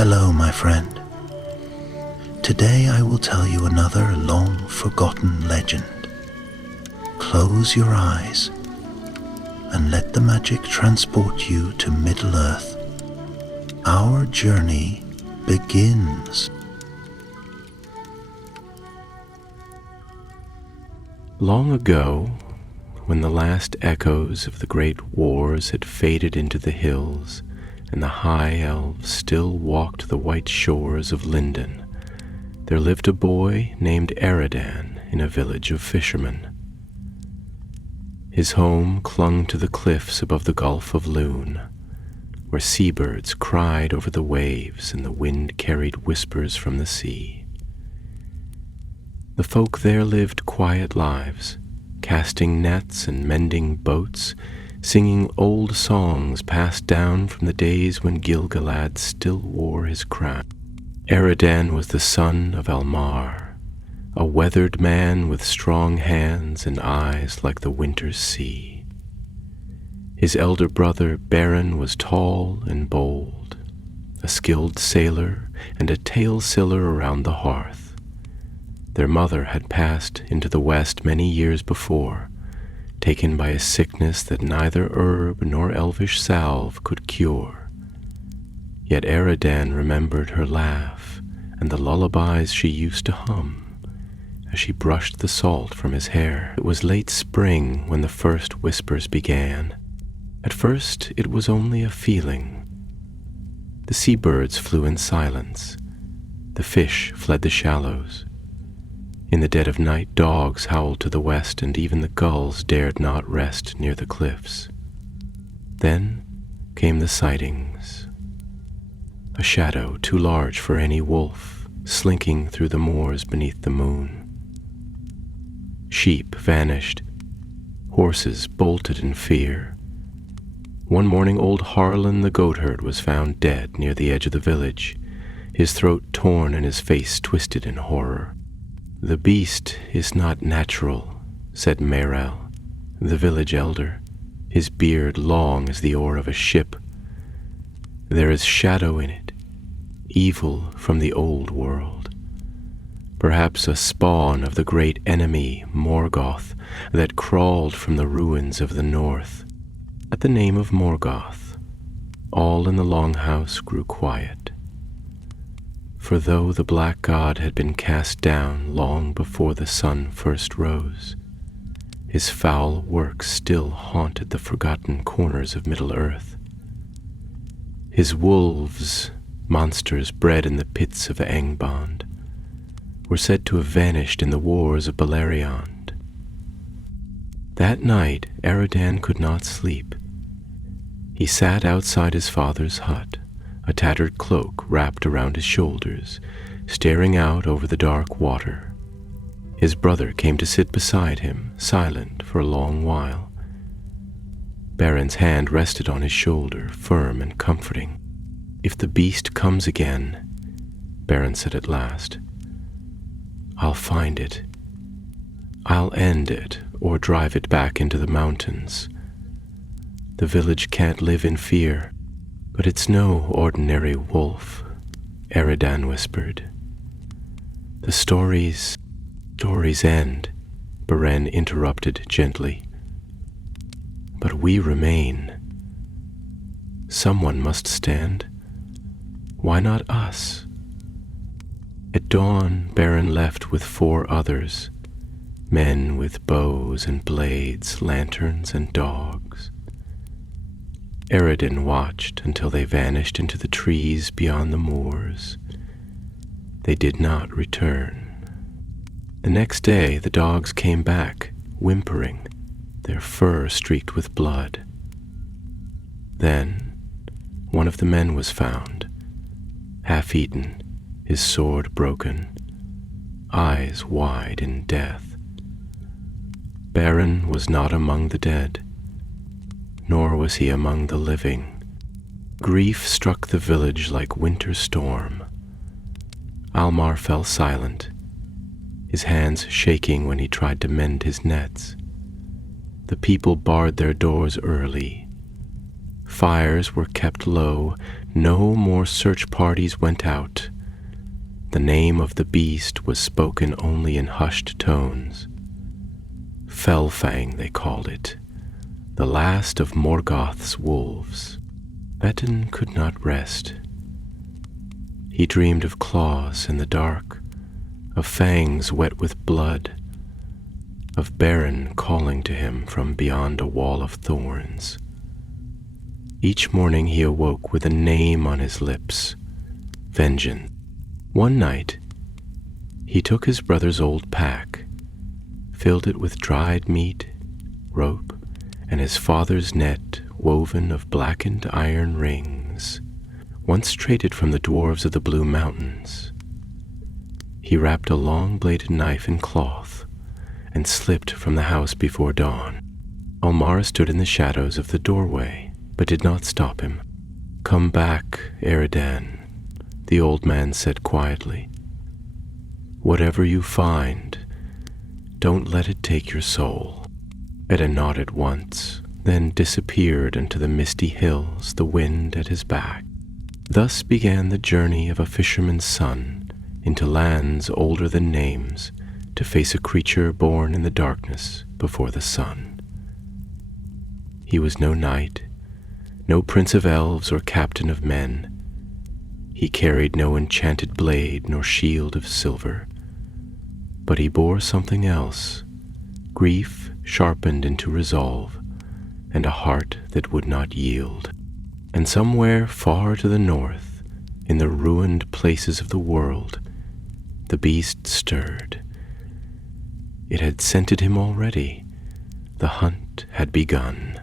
Hello, my friend. Today I will tell you another long-forgotten legend. Close your eyes and let the magic transport you to Middle-earth. Our journey begins. Long ago, when the last echoes of the great wars had faded into the hills, and the high elves still walked the white shores of Lindon, there lived a boy named Eridan in a village of fishermen. His home clung to the cliffs above the Gulf of Lune, where seabirds cried over the waves and the wind carried whispers from the sea. The folk there lived quiet lives, casting nets and mending boats, singing old songs passed down from the days when Gil-galad still wore his crown. Eridan was the son of Almar, a weathered man with strong hands and eyes like the winter's sea. His elder brother Beren was tall and bold, a skilled sailor and a tale-siller around the hearth. Their mother had passed into the west many years before, taken by a sickness that neither herb nor elvish salve could cure. Yet Eridan remembered her laugh and the lullabies she used to hum as she brushed the salt from his hair. It was late spring when the first whispers began. At first it was only a feeling. The seabirds flew in silence. The fish fled the shallows. In the dead of night, dogs howled to the west, and even the gulls dared not rest near the cliffs. Then came the sightings. A shadow too large for any wolf, slinking through the moors beneath the moon. Sheep vanished. Horses bolted in fear. One morning old Harlan the goatherd was found dead near the edge of the village, his throat torn and his face twisted in horror. "The beast is not natural," said Merel, the village elder, his beard long as the oar of a ship. "There is shadow in it, evil from the old world, perhaps a spawn of the great enemy Morgoth that crawled from the ruins of the north." At the name of Morgoth, all in the longhouse grew quiet. For though the black god had been cast down long before the sun first rose, his foul works still haunted the forgotten corners of Middle-earth. His wolves, monsters bred in the pits of Angband, were said to have vanished in the wars of Beleriand. That night Eridan could not sleep. He sat outside his father's hut, a tattered cloak wrapped around his shoulders, staring out over the dark water. His brother came to sit beside him, silent for a long while. Beren's hand rested on his shoulder, firm and comforting. "If the beast comes again," Beren said at last, "I'll find it. I'll end it or drive it back into the mountains. The village can't live in fear. But it's no ordinary wolf," Eridan whispered. "The stories end," Beren interrupted gently. "But we remain. Someone must stand. Why not us?" At dawn, Beren left with 4 others, men with bows and blades, lanterns and dogs. Eridan watched until they vanished into the trees beyond the moors. They did not return. The next day the dogs came back, whimpering, their fur streaked with blood. Then one of the men was found, half-eaten, his sword broken, eyes wide in death. Beren was not among the dead, nor was he among the living. Grief struck the village like winter storm. Almar fell silent, his hands shaking when he tried to mend his nets. The people barred their doors early. Fires were kept low, no more search parties went out. The name of the beast was spoken only in hushed tones. Fellfang they called it, the last of Morgoth's wolves. Betten could not rest. He dreamed of claws in the dark, of fangs wet with blood, of Beren calling to him from beyond a wall of thorns. Each morning he awoke with a name on his lips, vengeance. One night, he took his brother's old pack, filled it with dried meat, rope, and his father's net woven of blackened iron rings, once traded from the dwarves of the Blue Mountains. He wrapped a long-bladed knife in cloth and slipped from the house before dawn. Almara stood in the shadows of the doorway, but did not stop him. "Come back, Eridan," the old man said quietly. "Whatever you find, don't let it take your soul." Eda nodded once, then disappeared into the misty hills, the wind at his back. Thus began the journey of a fisherman's son into lands older than names, to face a creature born in the darkness before the sun. He was no knight, no prince of elves or captain of men. He carried no enchanted blade nor shield of silver, but he bore something else, grief sharpened into resolve, and a heart that would not yield. And somewhere far to the north, in the ruined places of the world, the beast stirred. It had scented him already. The hunt had begun.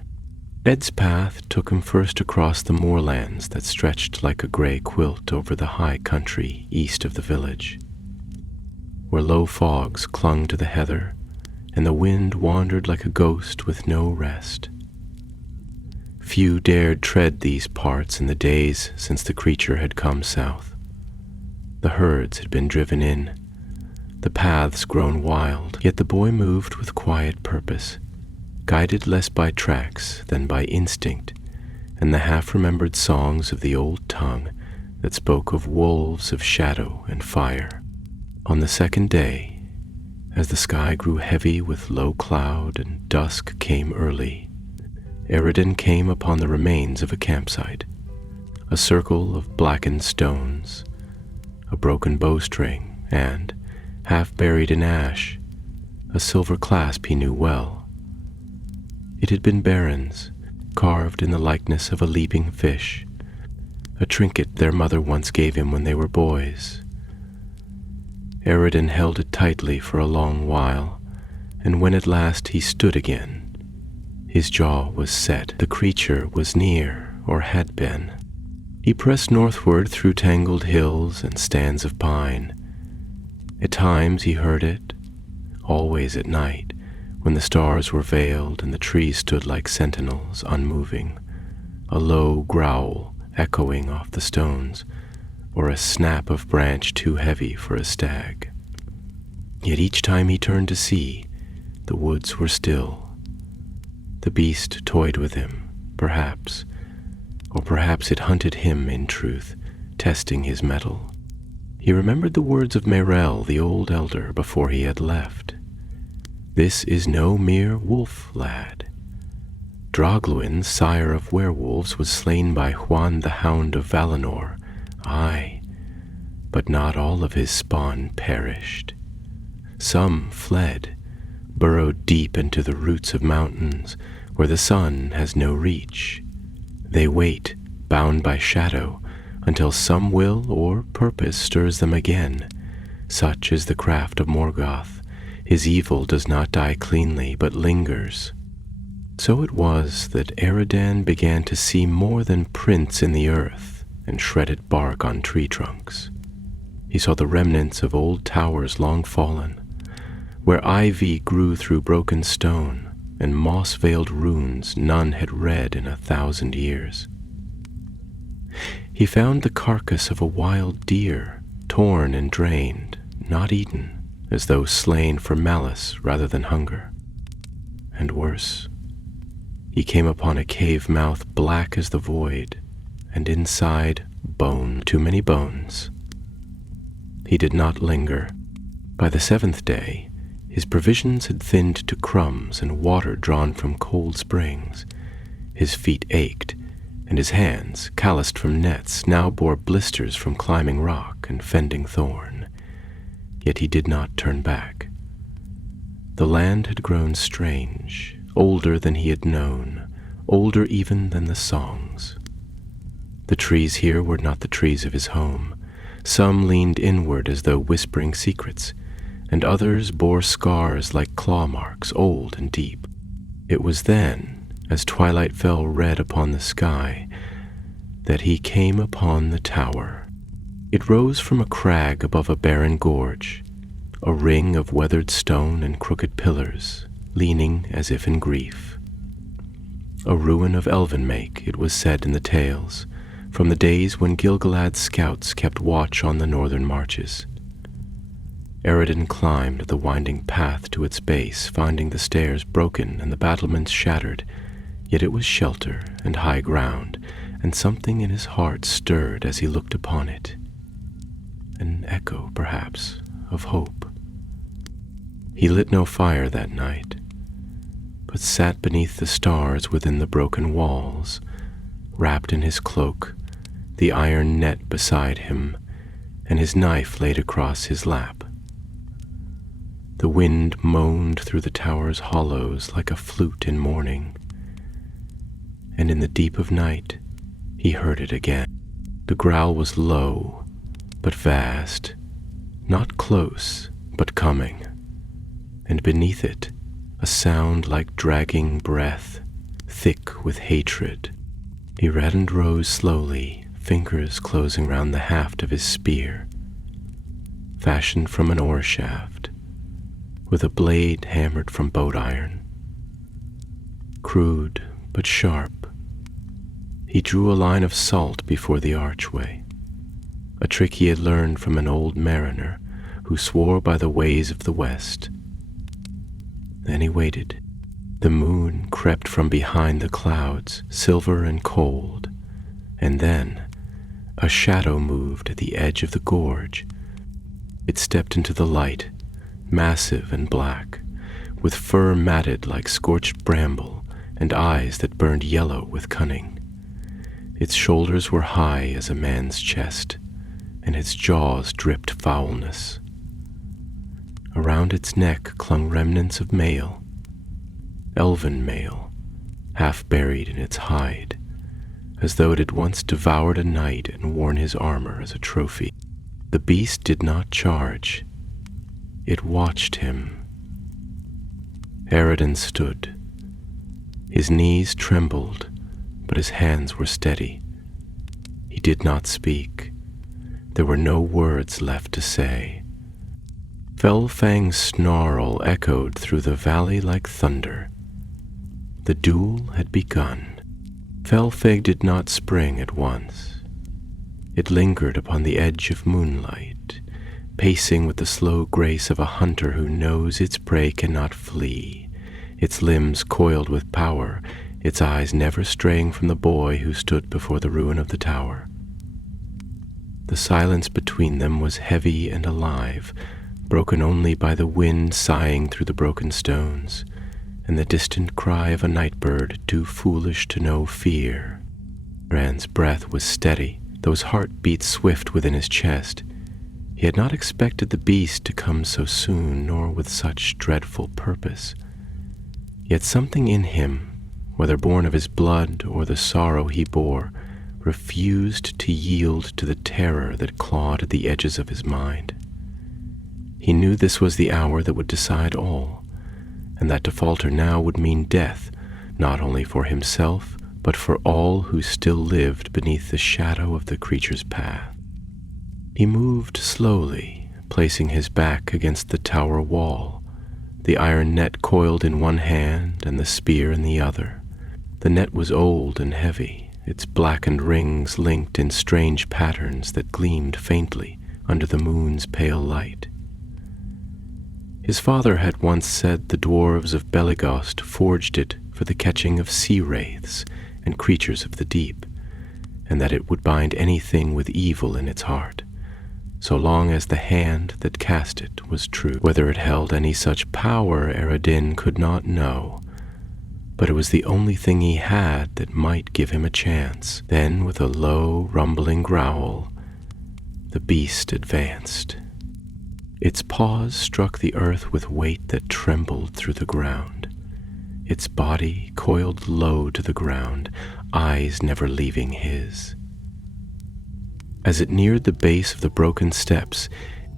Ed's path took him first across the moorlands that stretched like a gray quilt over the high country east of the village, where low fogs clung to the heather, and the wind wandered like a ghost with no rest. Few dared tread these parts in the days since the creature had come south. The herds had been driven in, the paths grown wild, yet the boy moved with quiet purpose, guided less by tracks than by instinct and the half-remembered songs of the old tongue that spoke of wolves of shadow and fire. On the second day, as the sky grew heavy with low cloud and dusk came early, Eridan came upon the remains of a campsite, a circle of blackened stones, a broken bowstring, and, half buried in ash, a silver clasp he knew well. It had been Beren's, carved in the likeness of a leaping fish, a trinket their mother once gave him when they were boys. Eridan held it tightly for a long while, and when at last he stood again, his jaw was set. The creature was near, or had been. He pressed northward through tangled hills and stands of pine. At times he heard it, always at night, when the stars were veiled and the trees stood like sentinels, unmoving, a low growl echoing off the stones, or a snap of branch too heavy for a stag. Yet each time he turned to see, the woods were still. The beast toyed with him, perhaps, or perhaps it hunted him in truth, testing his mettle. He remembered the words of Meirel, the old elder, before he had left. "This is no mere wolf, lad. Drogluin, sire of werewolves, was slain by Huan the Hound of Valinor. Aye, but not all of his spawn perished. Some fled, burrowed deep into the roots of mountains where the sun has no reach. They wait, bound by shadow, until some will or purpose stirs them again. Such is the craft of Morgoth. His evil does not die cleanly, but lingers." So it was that Eridan began to see more than prints in the earth and shredded bark on tree trunks. He saw the remnants of old towers long fallen, where ivy grew through broken stone and moss-veiled runes none had read in 1,000 years. He found the carcass of a wild deer, torn and drained, not eaten, as though slain for malice rather than hunger. And worse, he came upon a cave mouth black as the void, and inside bone, too many bones. He did not linger. By the 7th day, his provisions had thinned to crumbs and water drawn from cold springs. His feet ached, and his hands, calloused from nets, now bore blisters from climbing rock and fending thorn. Yet he did not turn back. The land had grown strange, older than he had known, older even than the songs. The trees here were not the trees of his home. Some leaned inward as though whispering secrets, and others bore scars like claw marks, old and deep. It was then, as twilight fell red upon the sky, that he came upon the tower. It rose from a crag above a barren gorge, a ring of weathered stone and crooked pillars, leaning as if in grief. A ruin of elven make, it was said in the tales, from the days when Gil-galad's scouts kept watch on the northern marches. Eredin climbed the winding path to its base, finding the stairs broken and the battlements shattered, yet it was shelter and high ground, and something in his heart stirred as he looked upon it. An echo, perhaps, of hope. He lit no fire that night, but sat beneath the stars within the broken walls, wrapped in his cloak, the iron net beside him, and his knife laid across his lap. The wind moaned through the tower's hollows like a flute in mourning, and in the deep of night he heard it again. The growl was low, but vast, not close, but coming, and beneath it a sound like dragging breath, thick with hatred. He reddened rose slowly, fingers closing round the haft of his spear, fashioned from an oar shaft, with a blade hammered from boat iron. Crude but sharp, he drew a line of salt before the archway, a trick he had learned from an old mariner who swore by the ways of the West. Then he waited. The moon crept from behind the clouds, silver and cold, and then a shadow moved at the edge of the gorge. It stepped into the light, massive and black, with fur matted like scorched bramble and eyes that burned yellow with cunning. Its shoulders were high as a man's chest, and its jaws dripped foulness. Around its neck clung remnants of mail, elven mail, half buried in its hide, as though it had once devoured a knight and worn his armor as a trophy. The beast did not charge. It watched him. Eredin stood. His knees trembled, but his hands were steady. He did not speak. There were no words left to say. Fellfang's snarl echoed through the valley like thunder. The duel had begun. Fellfang did not spring at once. It lingered upon the edge of moonlight, pacing with the slow grace of a hunter who knows its prey cannot flee, its limbs coiled with power, its eyes never straying from the boy who stood before the ruin of the tower. The silence between them was heavy and alive, broken only by the wind sighing through the broken stones, and the distant cry of a night bird too foolish to know fear. Rand's breath was steady, though his heart beat swift within his chest. He had not expected the beast to come so soon, nor with such dreadful purpose. Yet something in him, whether born of his blood or the sorrow he bore, refused to yield to the terror that clawed at the edges of his mind. He knew this was the hour that would decide all, and that to falter now would mean death, not only for himself, but for all who still lived beneath the shadow of the creature's path. He moved slowly, placing his back against the tower wall, the iron net coiled in one hand and the spear in the other. The net was old and heavy, its blackened rings linked in strange patterns that gleamed faintly under the moon's pale light. His father had once said the dwarves of Belegost forged it for the catching of sea wraiths and creatures of the deep, and that it would bind anything with evil in its heart, so long as the hand that cast it was true. Whether it held any such power Eredin could not know, but it was the only thing he had that might give him a chance. Then, with a low, rumbling growl, the beast advanced. Its paws struck the earth with weight that trembled through the ground. Its body coiled low to the ground, eyes never leaving his. As it neared the base of the broken steps,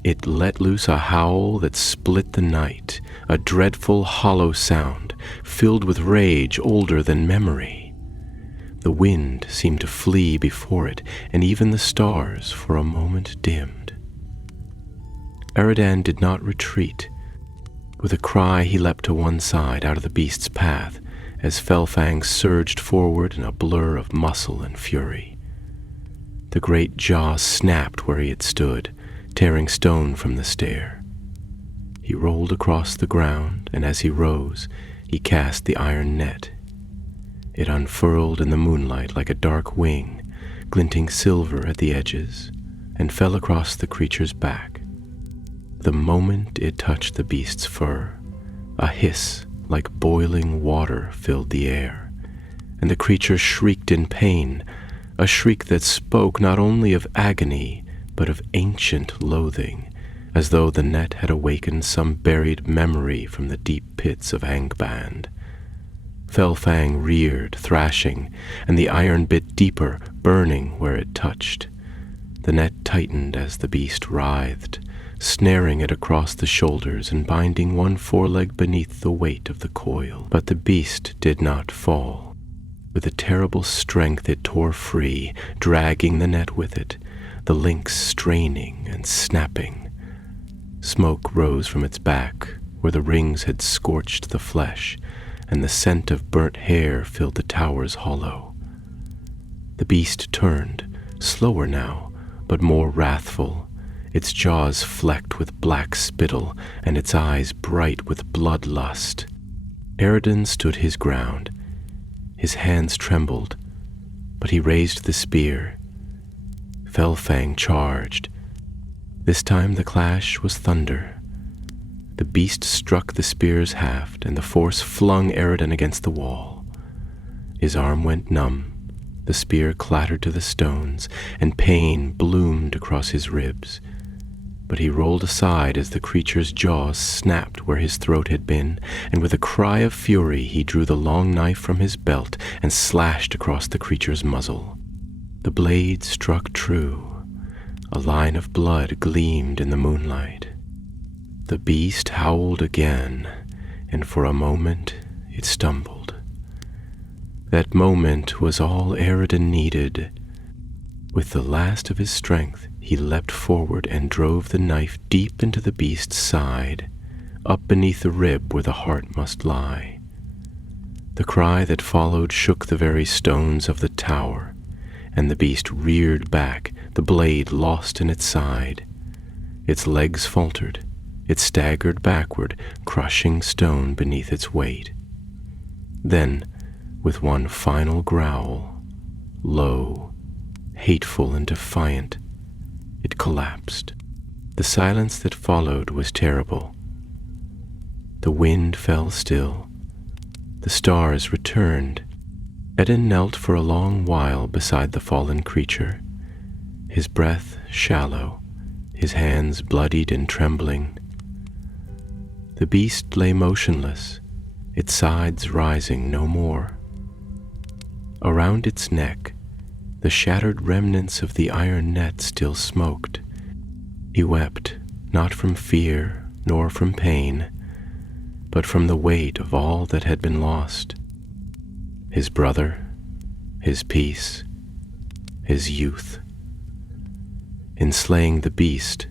it let loose a howl that split the night, a dreadful, hollow sound, filled with rage older than memory. The wind seemed to flee before it, and even the stars for a moment dimmed. Eredin did not retreat. With a cry, he leapt to one side out of the beast's path, as Felfang surged forward in a blur of muscle and fury. The great jaw snapped where he had stood, tearing stone from the stair. He rolled across the ground, and as he rose, he cast the iron net. It unfurled in the moonlight like a dark wing, glinting silver at the edges, and fell across the creature's back. The moment it touched the beast's fur, a hiss like boiling water filled the air, and the creature shrieked in pain, a shriek that spoke not only of agony, but of ancient loathing, as though the net had awakened some buried memory from the deep pits of Angband. Felfang reared, thrashing, and the iron bit deeper, burning where it touched. The net tightened as the beast writhed, snaring it across the shoulders and binding one foreleg beneath the weight of the coil. But the beast did not fall. With a terrible strength it tore free, dragging the net with it, the links straining and snapping. Smoke rose from its back, where the rings had scorched the flesh, and the scent of burnt hair filled the tower's hollow. The beast turned, slower now, but more wrathful, its jaws flecked with black spittle, and its eyes bright with bloodlust. Eredin stood his ground. His hands trembled, but he raised the spear. Felfang charged. This time the clash was thunder. The beast struck the spear's haft, and the force flung Eredin against the wall. His arm went numb, the spear clattered to the stones, and pain bloomed across his ribs. But he rolled aside as the creature's jaws snapped where his throat had been, and with a cry of fury he drew the long knife from his belt and slashed across the creature's muzzle. The blade struck true. A line of blood gleamed in the moonlight. The beast howled again, and for a moment it stumbled. That moment was all Eredin needed. With the last of his strength, he leapt forward and drove the knife deep into the beast's side, up beneath the rib where the heart must lie. The cry that followed shook the very stones of the tower, and the beast reared back, the blade lost in its side. Its legs faltered, it staggered backward, crushing stone beneath its weight. Then, with one final growl, low, hateful and defiant, it collapsed. The silence that followed was terrible. The wind fell still. The stars returned. Eredin knelt for a long while beside the fallen creature, his breath shallow, his hands bloodied and trembling. The beast lay motionless, its sides rising no more. Around its neck, the shattered remnants of the iron net still smoked. He wept, not from fear nor from pain, but from the weight of all that had been lost. His brother, his peace, his youth. In slaying the beast,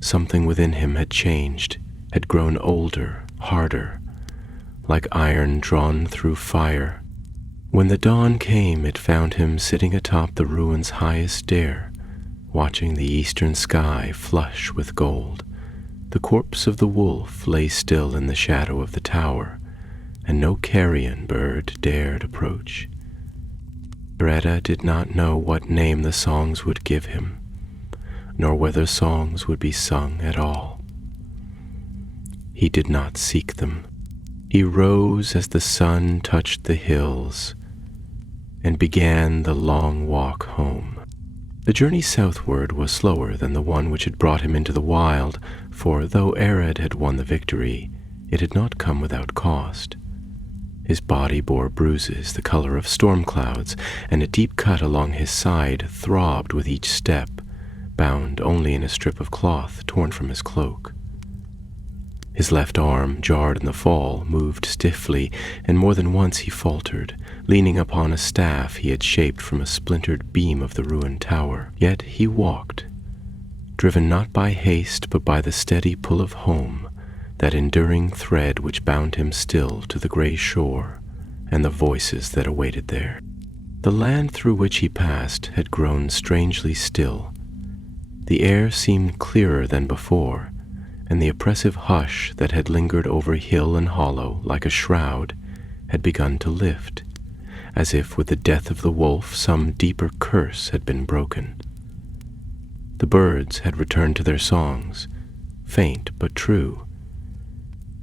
something within him had changed, had grown older, harder, like iron drawn through fire. When the dawn came, it found him sitting atop the ruin's highest stair, watching the eastern sky flush with gold. The corpse of the wolf lay still in the shadow of the tower, and no carrion bird dared approach. Greta did not know what name the songs would give him, nor whether songs would be sung at all. He did not seek them. He rose as the sun touched the hills and began the long walk home. The journey southward was slower than the one which had brought him into the wild, for though Ered had won the victory, it had not come without cost. His body bore bruises the color of storm clouds, and a deep cut along his side throbbed with each step, bound only in a strip of cloth torn from his cloak. His left arm, jarred in the fall, moved stiffly, and more than once he faltered, leaning upon a staff he had shaped from a splintered beam of the ruined tower. Yet he walked, driven not by haste but by the steady pull of home, that enduring thread which bound him still to the gray shore and the voices that awaited there. The land through which he passed had grown strangely still. The air seemed clearer than before, and the oppressive hush that had lingered over hill and hollow like a shroud had begun to lift, as if with the death of the wolf some deeper curse had been broken. The birds had returned to their songs, faint but true,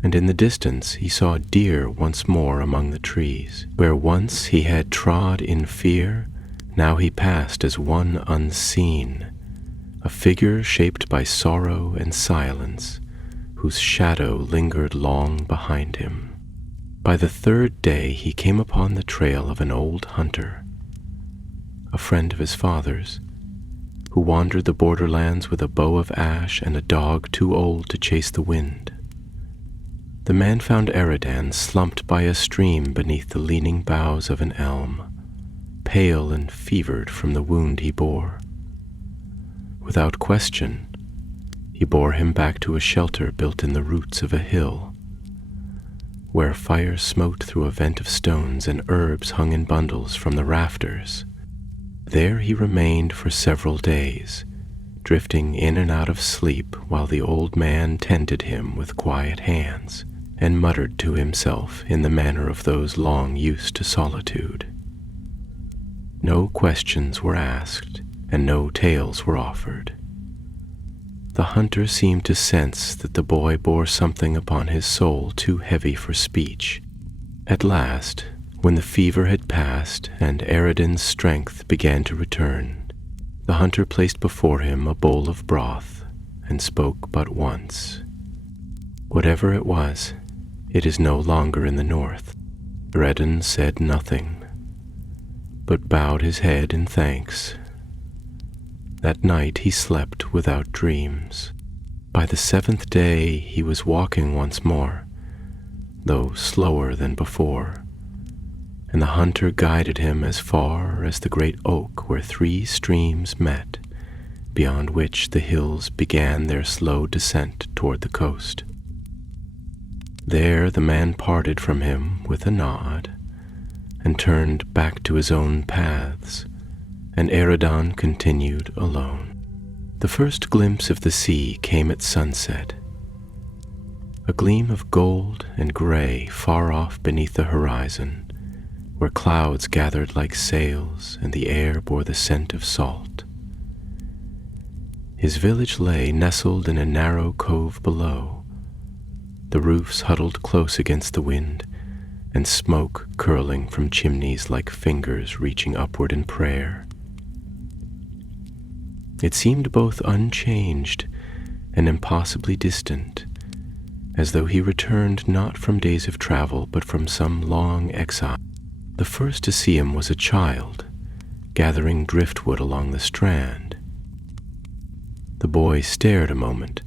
and in the distance he saw deer once more among the trees. Where once he had trod in fear, now he passed as one unseen, a figure shaped by sorrow and silence, whose shadow lingered long behind him. By the third day he came upon the trail of an old hunter, a friend of his father's, who wandered the borderlands with a bow of ash and a dog too old to chase the wind. The man found Eredan slumped by a stream beneath the leaning boughs of an elm, pale and fevered from the wound he bore. Without question, he bore him back to a shelter built in the roots of a hill, where fire smote through a vent of stones and herbs hung in bundles from the rafters. There he remained for several days, drifting in and out of sleep while the old man tended him with quiet hands, and muttered to himself in the manner of those long used to solitude. No questions were asked, and no tales were offered. The hunter seemed to sense that the boy bore something upon his soul too heavy for speech. At last, when the fever had passed and Eredin's strength began to return, the hunter placed before him a bowl of broth and spoke but once. Whatever it was, it is no longer in the north. Eredin said nothing, but bowed his head in thanks. That night he slept without dreams. By the 7th day he was walking once more, though slower than before, and the hunter guided him as far as the great oak where 3 streams met, beyond which the hills began their slow descent toward the coast. There the man parted from him with a nod and turned back to his own paths, and Eredin continued alone. The first glimpse of the sea came at sunset, a gleam of gold and gray far off beneath the horizon, where clouds gathered like sails and the air bore the scent of salt. His village lay nestled in a narrow cove below, the roofs huddled close against the wind, and smoke curling from chimneys like fingers reaching upward in prayer. It seemed both unchanged and impossibly distant, as though he returned not from days of travel but from some long exile. The first to see him was a child, gathering driftwood along the strand. The boy stared a moment,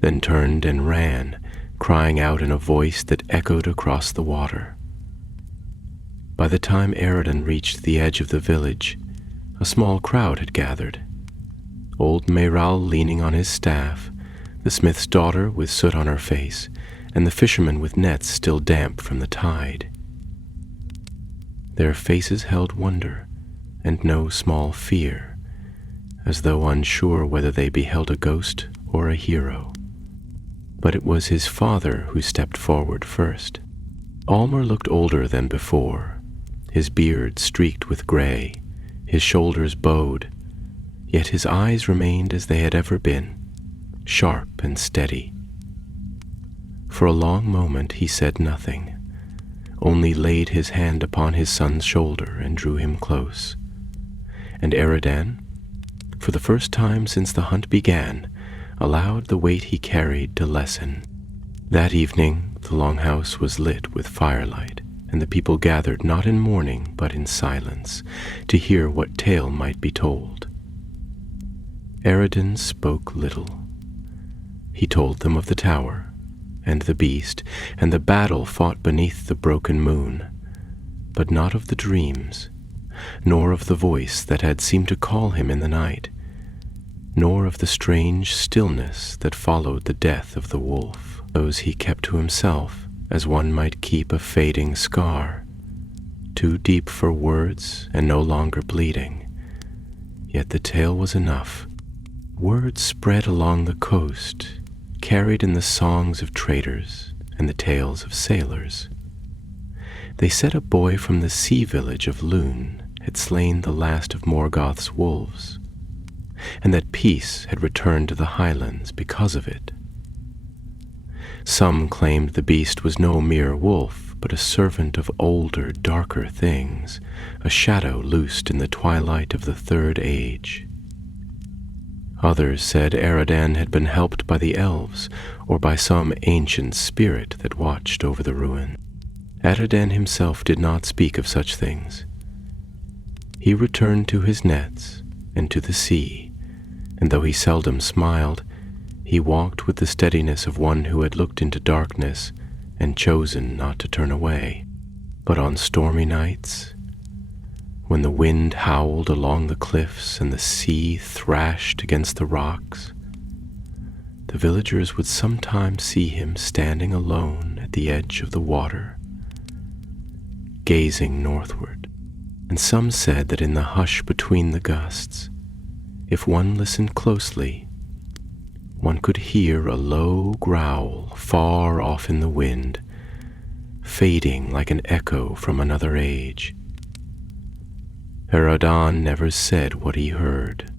then turned and ran, crying out in a voice that echoed across the water. By the time Eredin reached the edge of the village, a small crowd had gathered. Old Meiral leaning on his staff, the smith's daughter with soot on her face, and the fisherman with nets still damp from the tide. Their faces held wonder and no small fear, as though unsure whether they beheld a ghost or a hero. But it was his father who stepped forward first. Almer looked older than before, his beard streaked with gray, his shoulders bowed, yet his eyes remained as they had ever been, sharp and steady. For a long moment he said nothing, only laid his hand upon his son's shoulder and drew him close. And Eridan, for the first time since the hunt began, allowed the weight he carried to lessen. That evening the longhouse was lit with firelight, and the people gathered not in mourning but in silence, to hear what tale might be told. Eridan spoke little. He told them of the tower, and the beast, and the battle fought beneath the broken moon, but not of the dreams, nor of the voice that had seemed to call him in the night, nor of the strange stillness that followed the death of the wolf. Those he kept to himself, as one might keep a fading scar, too deep for words and no longer bleeding. Yet the tale was enough. Word spread along the coast, carried in the songs of traders and the tales of sailors. They said a boy from the sea village of Lune had slain the last of Morgoth's wolves, and that peace had returned to the highlands because of it. Some claimed the beast was no mere wolf, but a servant of older, darker things, a shadow loosed in the twilight of the Third Age. Others said Eridan had been helped by the elves, or by some ancient spirit that watched over the ruin. Eridan himself did not speak of such things. He returned to his nets and to the sea, and though he seldom smiled, he walked with the steadiness of one who had looked into darkness and chosen not to turn away. But on stormy nights, when the wind howled along the cliffs and the sea thrashed against the rocks, the villagers would sometimes see him standing alone at the edge of the water, gazing northward. And some said that in the hush between the gusts, if one listened closely, one could hear a low growl far off in the wind, fading like an echo from another age. Eridan never said what he heard,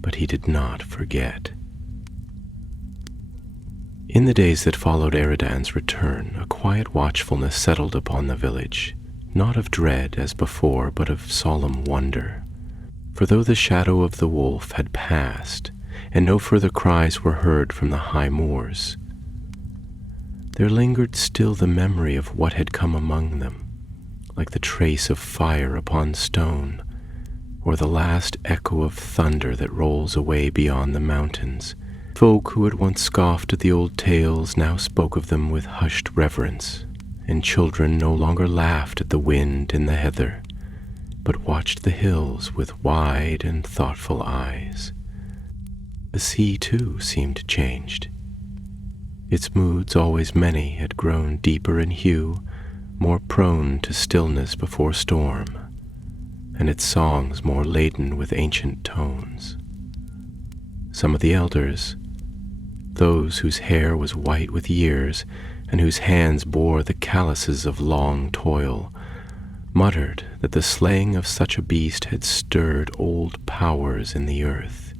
but he did not forget. In the days that followed Eridan's return, a quiet watchfulness settled upon the village, not of dread as before, but of solemn wonder. For though the shadow of the wolf had passed, and no further cries were heard from the high moors, there lingered still the memory of what had come among them, like the trace of fire upon stone, or the last echo of thunder that rolls away beyond the mountains. Folk who had once scoffed at the old tales now spoke of them with hushed reverence, and children no longer laughed at the wind in the heather, but watched the hills with wide and thoughtful eyes. The sea, too, seemed changed. Its moods, always many, had grown deeper in hue, more prone to stillness before storm, and its songs more laden with ancient tones. Some of the elders, those whose hair was white with years and whose hands bore the calluses of long toil, muttered that the slaying of such a beast had stirred old powers in the earth,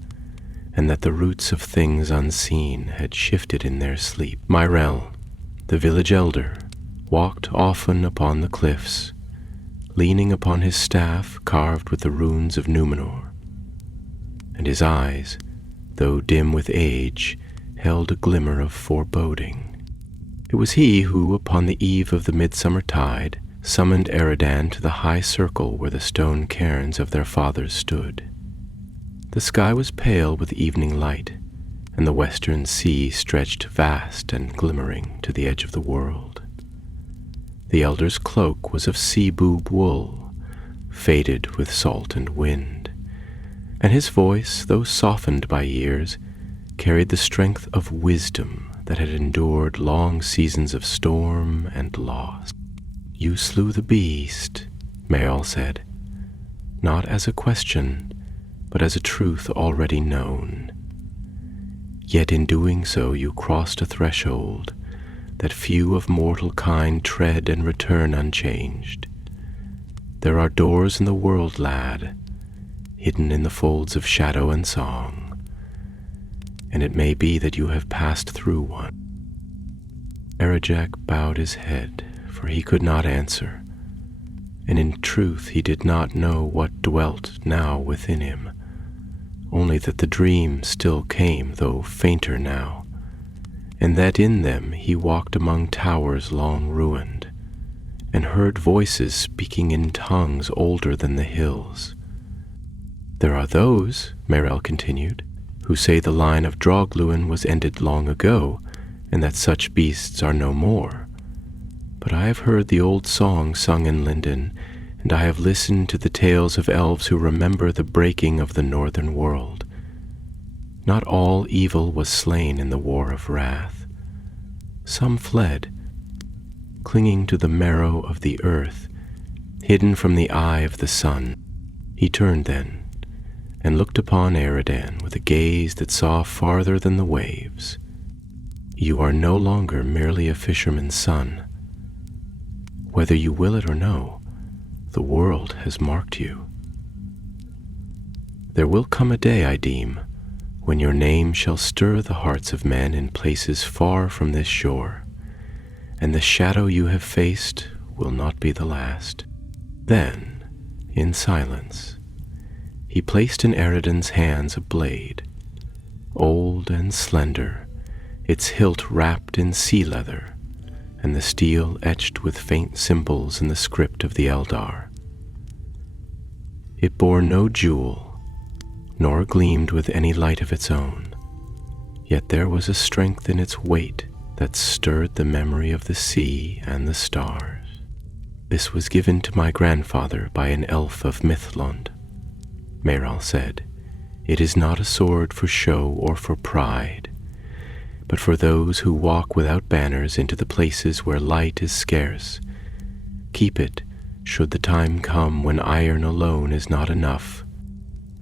and that the roots of things unseen had shifted in their sleep. Myrel, the village elder, walked often upon the cliffs, leaning upon his staff carved with the runes of Numenor, and his eyes, though dim with age, held a glimmer of foreboding. It was he who, upon the eve of the midsummer tide, summoned Eridan to the high circle where the stone cairns of their fathers stood. The sky was pale with evening light, and the western sea stretched vast and glimmering to the edge of the world. The elder's cloak was of sea-boob wool, faded with salt and wind, and his voice, though softened by years, carried the strength of wisdom that had endured long seasons of storm and loss. "You slew the beast," Merrill said, not as a question, but as a truth already known. Yet in doing so you crossed a threshold that few of mortal kind tread and return unchanged. There are doors in the world, lad, hidden in the folds of shadow and song, and it may be that you have passed through one. Erejek bowed his head, for he could not answer, and in truth he did not know what dwelt now within him, only that the dream still came, though fainter now, and that in them he walked among towers long ruined, and heard voices speaking in tongues older than the hills. There are those, Merell continued, who say the line of Drogluin was ended long ago, and that such beasts are no more. But I have heard the old song sung in Lindon, and I have listened to the tales of elves who remember the breaking of the northern world. Not all evil was slain in the war of wrath. Some fled, clinging to the marrow of the earth, hidden from the eye of the sun. He turned then, and looked upon Eredan with a gaze that saw farther than the waves. You are no longer merely a fisherman's son. Whether you will it or no, the world has marked you. There will come a day, I deem, when your name shall stir the hearts of men in places far from this shore, and the shadow you have faced will not be the last. Then, in silence, he placed in Eredan's hands a blade, old and slender, its hilt wrapped in sea leather, and the steel etched with faint symbols in the script of the Eldar. It bore no jewel, nor gleamed with any light of its own, yet there was a strength in its weight that stirred the memory of the sea and the stars. This was given to my grandfather by an elf of Mithlond, Merell said. It is not a sword for show or for pride, but for those who walk without banners into the places where light is scarce. Keep it, should the time come when iron alone is not enough.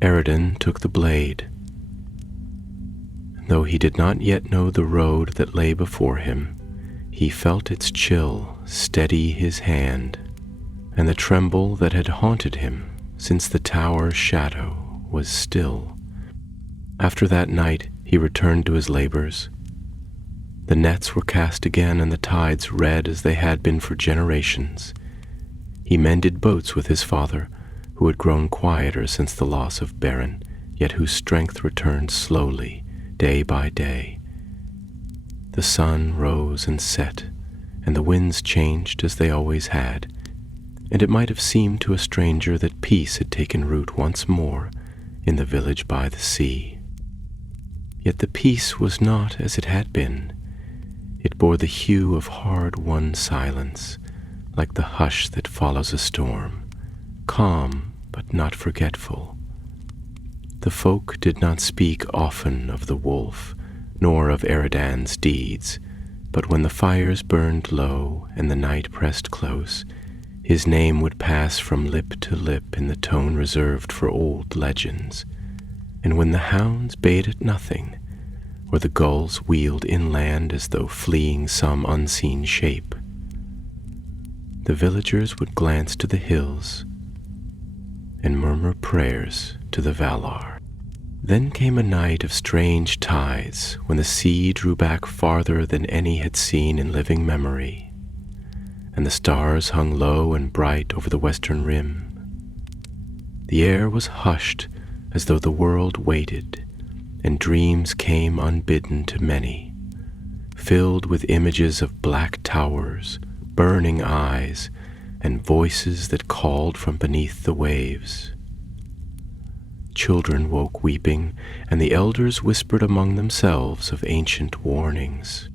Eredan took the blade. Though he did not yet know the road that lay before him, he felt its chill steady his hand, and the tremble that had haunted him since the tower's shadow was still. After that night he returned to his labors. The nets were cast again and the tides red as they had been for generations. He mended boats with his father, who had grown quieter since the loss of Beren, yet whose strength returned slowly, day by day. The sun rose and set, and the winds changed as they always had, and it might have seemed to a stranger that peace had taken root once more in the village by the sea. Yet the peace was not as it had been. It bore the hue of hard-won silence, like the hush that follows a storm, calm but not forgetful. The folk did not speak often of the wolf, nor of Eredan's deeds, but when the fires burned low and the night pressed close, his name would pass from lip to lip in the tone reserved for old legends, and when the hounds bayed at nothing, or the gulls wheeled inland as though fleeing some unseen shape, the villagers would glance to the hills and murmur prayers to the Valar. Then came a night of strange tides when the sea drew back farther than any had seen in living memory, and the stars hung low and bright over the western rim. The air was hushed as though the world waited, and dreams came unbidden to many, filled with images of black towers, burning eyes, and voices that called from beneath the waves. Children woke weeping, and the elders whispered among themselves of ancient warnings.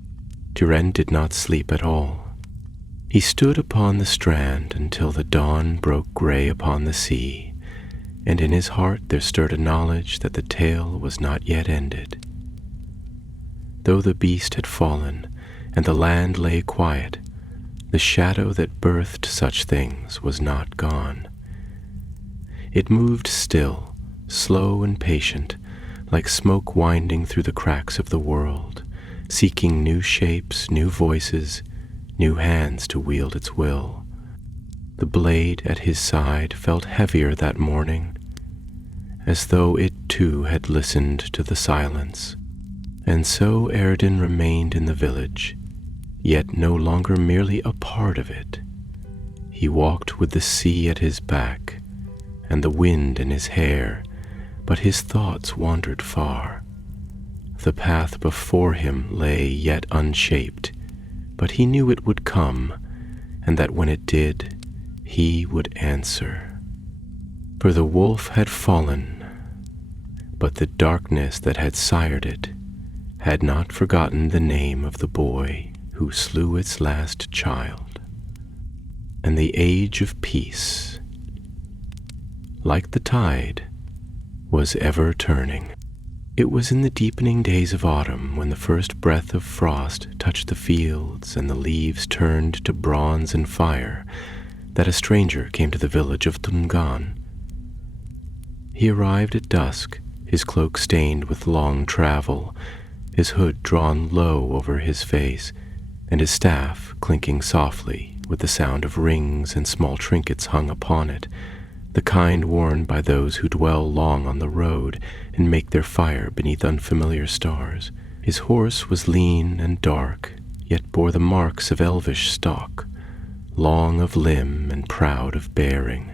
Durin did not sleep at all. He stood upon the strand until the dawn broke gray upon the sea, and in his heart there stirred a knowledge that the tale was not yet ended. Though the beast had fallen, and the land lay quiet, the shadow that birthed such things was not gone. It moved still, slow and patient, like smoke winding through the cracks of the world, seeking new shapes, new voices, new hands to wield its will. The blade at his side felt heavier that morning, as though it too had listened to the silence. And so Eredin remained in the village, yet no longer merely a part of it. He walked with the sea at his back and the wind in his hair, but his thoughts wandered far. The path before him lay yet unshaped, but he knew it would come, and that when it did, he would answer. For the wolf had fallen, but the darkness that had sired it had not forgotten the name of the boy who slew its last child. And the age of peace, like the tide, was ever turning. It was in the deepening days of autumn, when the first breath of frost touched the fields and the leaves turned to bronze and fire, that a stranger came to the village of Dungan. He arrived at dusk, his cloak stained with long travel, his hood drawn low over his face, and his staff clinking softly with the sound of rings and small trinkets hung upon it, the kind worn by those who dwell long on the road and make their fire beneath unfamiliar stars. His horse was lean and dark, yet bore the marks of elvish stock, long of limb and proud of bearing,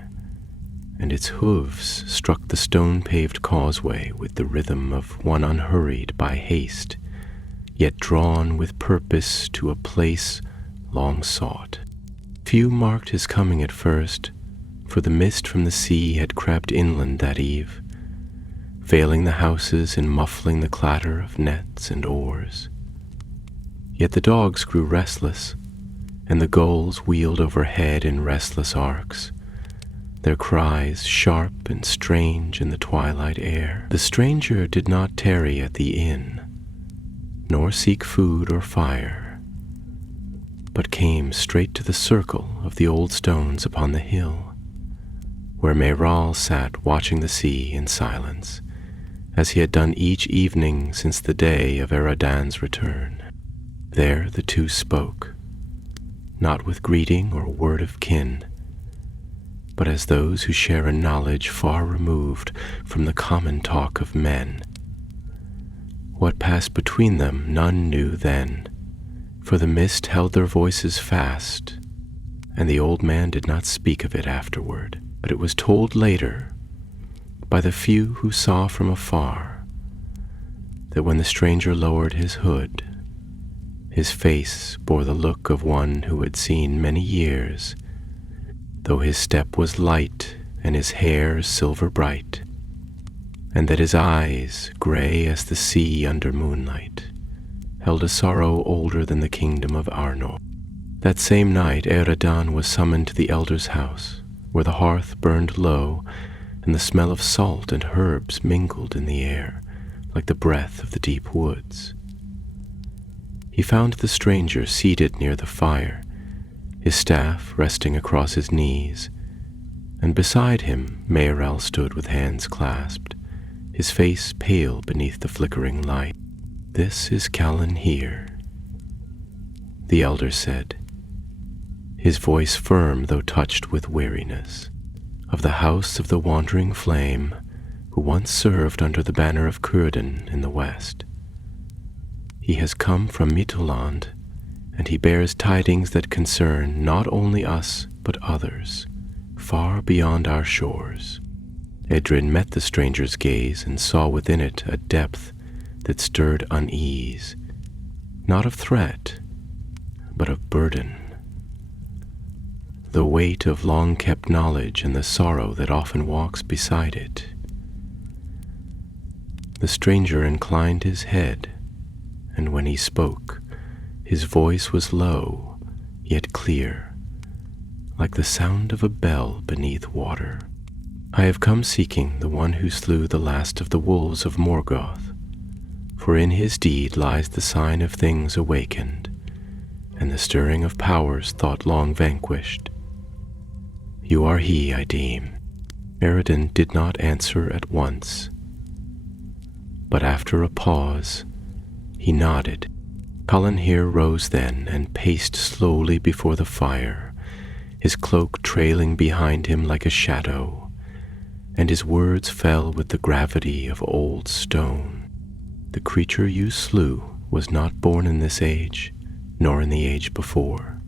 and its hooves struck the stone-paved causeway with the rhythm of one unhurried by haste, yet drawn with purpose to a place long sought. Few marked his coming at first, for the mist from the sea had crept inland that eve, veiling the houses and muffling the clatter of nets and oars. Yet the dogs grew restless, and the gulls wheeled overhead in restless arcs, their cries sharp and strange in the twilight air. The stranger did not tarry at the inn, nor seek food or fire, but came straight to the circle of the old stones upon the hill, where Meiral sat watching the sea in silence, as he had done each evening since the day of Eredin's return. There the two spoke, not with greeting or word of kin, but as those who share a knowledge far removed from the common talk of men. What passed between them none knew then, for the mist held their voices fast, and the old man did not speak of it afterward. But it was told later, by the few who saw from afar, that when the stranger lowered his hood, his face bore the look of one who had seen many years, though his step was light and his hair silver bright, and that his eyes, gray as the sea under moonlight, held a sorrow older than the kingdom of Arnor. That same night Eredin was summoned to the elder's house, where the hearth burned low, and the smell of salt and herbs mingled in the air, like the breath of the deep woods. He found the stranger seated near the fire, his staff resting across his knees, and beside him Meiral stood with hands clasped, his face pale beneath the flickering light. "This is Callan here," the elder said, his voice firm though touched with weariness, "of the house of the wandering flame, who once served under the banner of Cúrdan in the west. He has come from Mitoland, and he bears tidings that concern not only us but others, far beyond our shores." Edrin met the stranger's gaze and saw within it a depth that stirred unease, not of threat, but of burden. The weight of long-kept knowledge and the sorrow that often walks beside it. The stranger inclined his head, and when he spoke, his voice was low, yet clear, like the sound of a bell beneath water. "I have come seeking the one who slew the last of the wolves of Morgoth, for in his deed lies the sign of things awakened, and the stirring of powers thought long vanquished. You are he, I deem." Eredin did not answer at once, but after a pause, he nodded. Calanhir rose then and paced slowly before the fire, his cloak trailing behind him like a shadow, and his words fell with the gravity of old stone. The creature you slew was not born in this age, nor in the age before.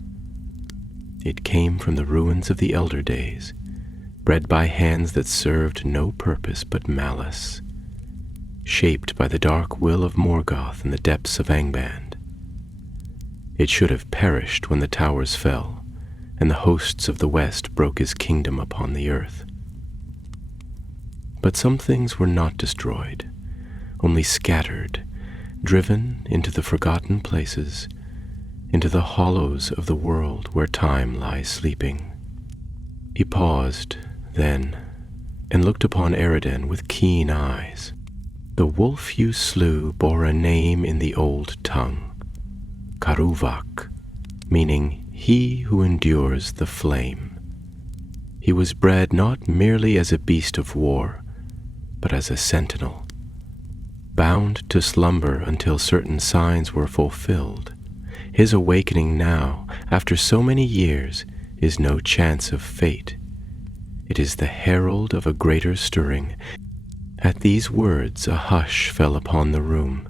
It came from the ruins of the elder days, bred by hands that served no purpose but malice, shaped by the dark will of Morgoth in the depths of Angband. It should have perished when the towers fell, and the hosts of the west broke his kingdom upon the earth. But some things were not destroyed, only scattered, driven into the forgotten places, into the hollows of the world where time lies sleeping. He paused, then, and looked upon Eredin with keen eyes. The wolf you slew bore a name in the old tongue, Karuvak, meaning he who endures the flame. He was bred not merely as a beast of war, but as a sentinel, bound to slumber until certain signs were fulfilled. His awakening now, after so many years, is no chance of fate. It is the herald of a greater stirring. At these words a hush fell upon the room,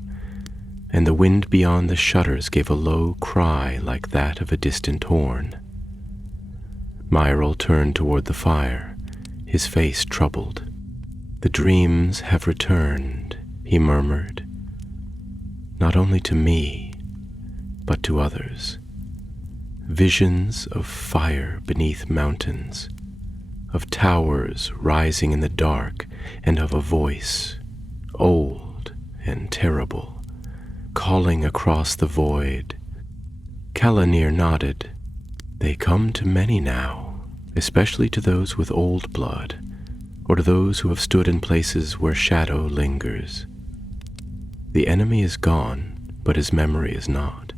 and the wind beyond the shutters gave a low cry like that of a distant horn. Myril turned toward the fire, his face troubled. "The dreams have returned," he murmured, "not only to me, but to others. Visions of fire beneath mountains, of towers rising in the dark, and of a voice, old and terrible, calling across the void." Calanhir nodded. "They come to many now, especially to those with old blood, or to those who have stood in places where shadow lingers. The enemy is gone, but his memory is not.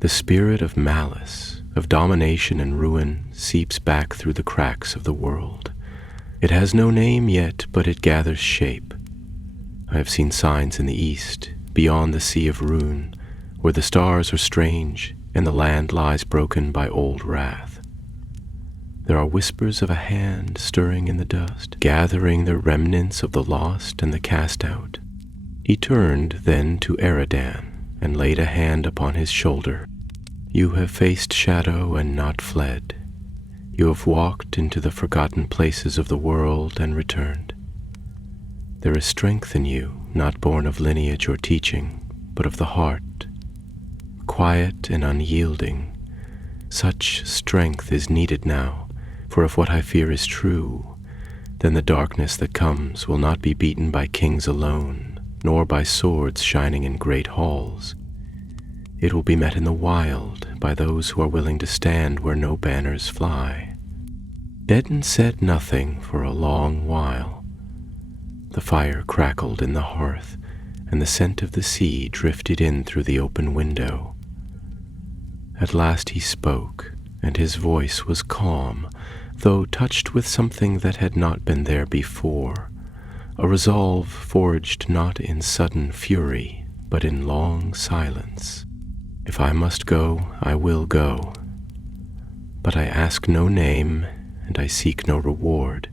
The spirit of malice, of domination and ruin seeps back through the cracks of the world. It has no name yet, but it gathers shape. I have seen signs in the east, beyond the sea of Rune, where the stars are strange and the land lies broken by old wrath. There are whispers of a hand stirring in the dust, gathering the remnants of the lost and the cast out. He turned then to Eredin and laid a hand upon his shoulder. "You have faced shadow and not fled. You have walked into the forgotten places of the world and returned. There is strength in you, not born of lineage or teaching, but of the heart, quiet and unyielding. Such strength is needed now, for if what I fear is true, then the darkness that comes will not be beaten by kings alone, nor by swords shining in great halls. It will be met in the wild by those who are willing to stand where no banners fly." Bedtime said nothing for a long while. The fire crackled in the hearth, and the scent of the sea drifted in through the open window. At last he spoke, and his voice was calm, though touched with something that had not been there before, a resolve forged not in sudden fury, but in long silence. "If I must go, I will go. But I ask no name, and I seek no reward.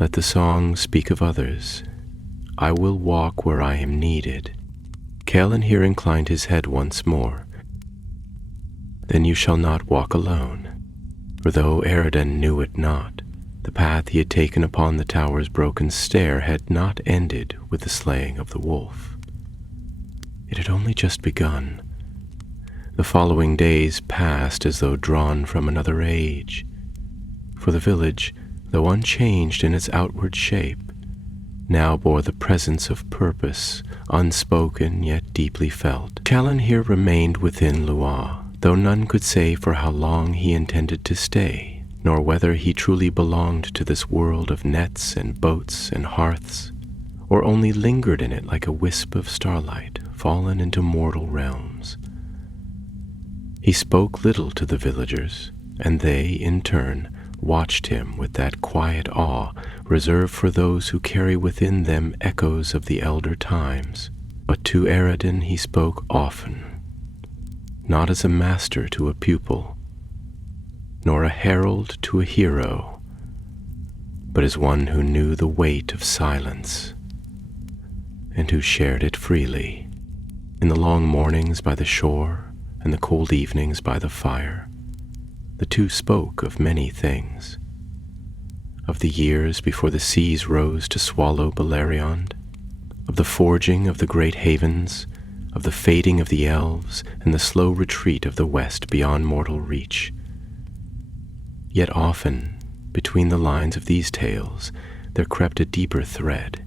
Let the song speak of others. I will walk where I am needed." Calanhir inclined his head once more. "Then you shall not walk alone." For though Eredin knew it not, the path he had taken upon the tower's broken stair had not ended with the slaying of the wolf. It had only just begun. The following days passed as though drawn from another age. For the village, though unchanged in its outward shape, now bore the presence of purpose, unspoken yet deeply felt. Calanhir remained within Lua, though none could say for how long he intended to stay, nor whether he truly belonged to this world of nets and boats and hearths, or only lingered in it like a wisp of starlight fallen into mortal realms. He spoke little to the villagers, and they, in turn, watched him with that quiet awe reserved for those who carry within them echoes of the elder times. But to Eredin he spoke often, not as a master to a pupil, nor a herald to a hero, but as one who knew the weight of silence, and who shared it freely. In the long mornings by the shore and the cold evenings by the fire, the two spoke of many things, of the years before the seas rose to swallow Beleriand, of the forging of the great havens, of the fading of the elves, and the slow retreat of the west beyond mortal reach. Yet often, between the lines of these tales, there crept a deeper thread,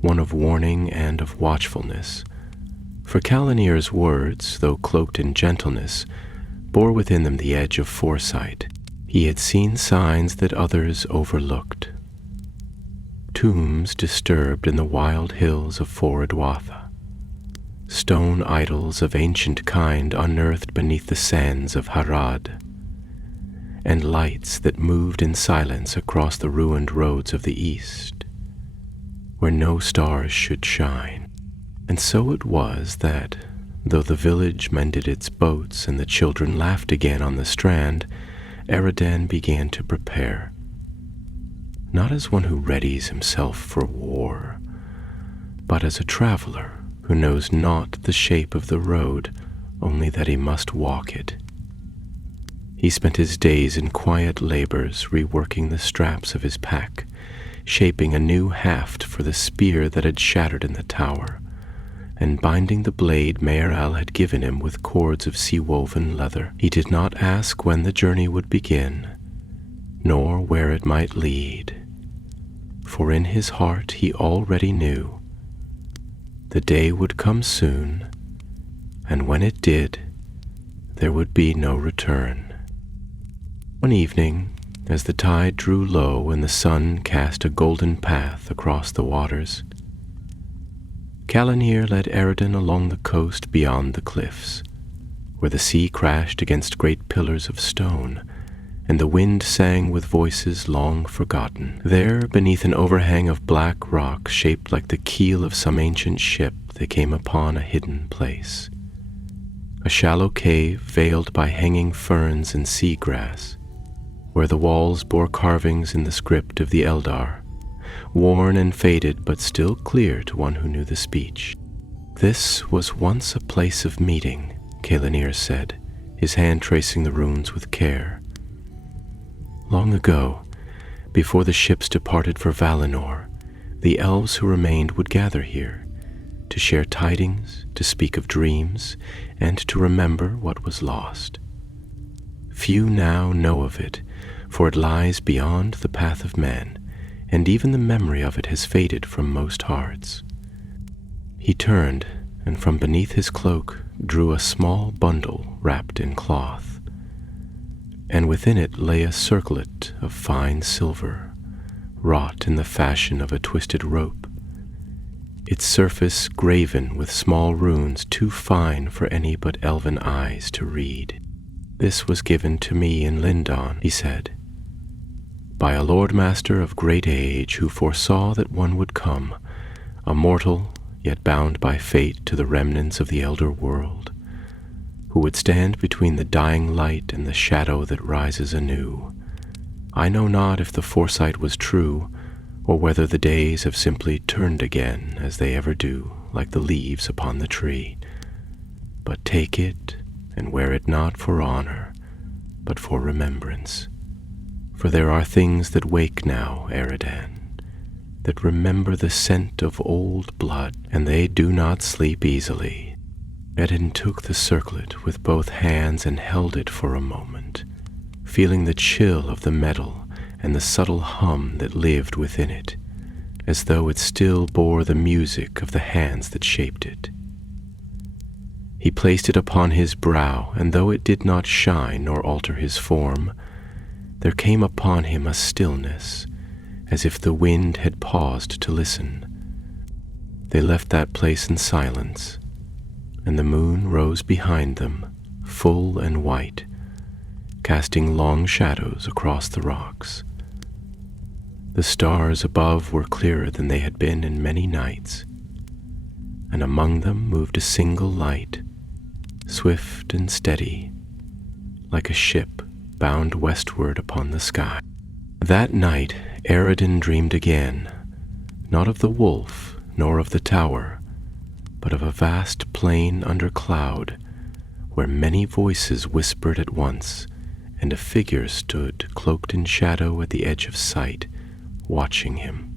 one of warning and of watchfulness. For Calanir's words, though cloaked in gentleness, bore within them the edge of foresight. He had seen signs that others overlooked. Tombs disturbed in the wild hills of Foradwatha, stone idols of ancient kind unearthed beneath the sands of Harad, and lights that moved in silence across the ruined roads of the east, where no stars should shine. And so it was that, though the village mended its boats and the children laughed again on the strand, Eredin began to prepare, not as one who readies himself for war, but as a traveler who knows not the shape of the road, only that he must walk it. He spent his days in quiet labors reworking the straps of his pack, shaping a new haft for the spear that had shattered in the tower, and binding the blade Maer Al had given him with cords of sea-woven leather. He did not ask when the journey would begin, nor where it might lead, for in his heart he already knew the day would come soon, and when it did, there would be no return. One evening, as the tide drew low and the sun cast a golden path across the waters, Calanir led Eredin along the coast beyond the cliffs, where the sea crashed against great pillars of stone, and the wind sang with voices long forgotten. There, beneath an overhang of black rock shaped like the keel of some ancient ship, they came upon a hidden place, a shallow cave veiled by hanging ferns and seagrass, where the walls bore carvings in the script of the Eldar, worn and faded but still clear to one who knew the speech. This was once a place of meeting, Calanir said, his hand tracing the runes with care. Long ago, before the ships departed for Valinor, the elves who remained would gather here, to share tidings, to speak of dreams, and to remember what was lost. Few now know of it, for it lies beyond the path of men, and even the memory of it has faded from most hearts. He turned, and from beneath his cloak drew a small bundle wrapped in cloth, and within it lay a circlet of fine silver, wrought in the fashion of a twisted rope, its surface graven with small runes too fine for any but elven eyes to read. "This was given to me in Lindon," he said, "by a Lord Master of great age who foresaw that one would come, a mortal, yet bound by fate to the remnants of the elder world, who would stand between the dying light and the shadow that rises anew. I know not if the foresight was true, or whether the days have simply turned again, as they ever do, like the leaves upon the tree. But take it, and wear it not for honor, but for remembrance. For there are things that wake now, Eredin, that remember the scent of old blood, and they do not sleep easily." Eredin took the circlet with both hands and held it for a moment, feeling the chill of the metal and the subtle hum that lived within it, as though it still bore the music of the hands that shaped it. He placed it upon his brow, and though it did not shine nor alter his form, there came upon him a stillness, as if the wind had paused to listen. They left that place in silence, and the moon rose behind them, full and white, casting long shadows across the rocks. The stars above were clearer than they had been in many nights, and among them moved a single light, swift and steady, like a ship bound westward upon the sky. That night Eredin dreamed again, not of the wolf nor of the tower, but of a vast plain under cloud, where many voices whispered at once, and a figure stood cloaked in shadow at the edge of sight, watching him.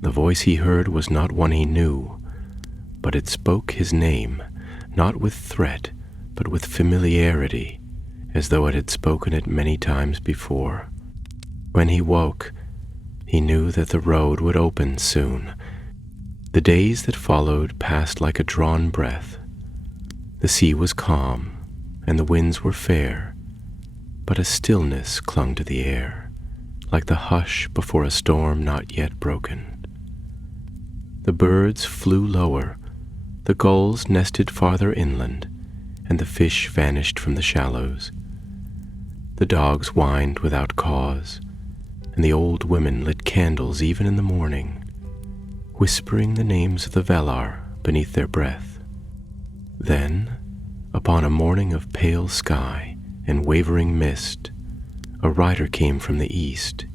The voice he heard was not one he knew, but it spoke his name, not with threat, but with familiarity, as though it had spoken it many times before. When he woke, he knew that the road would open soon. The days that followed passed like a drawn breath. The sea was calm, and the winds were fair, but a stillness clung to the air, like the hush before a storm not yet broken. The birds flew lower, the gulls nested farther inland, and the fish vanished from the shallows. The dogs whined without cause, and the old women lit candles even in the morning, whispering the names of the Valar beneath their breath. Then, upon a morning of pale sky and wavering mist, a rider came from the east,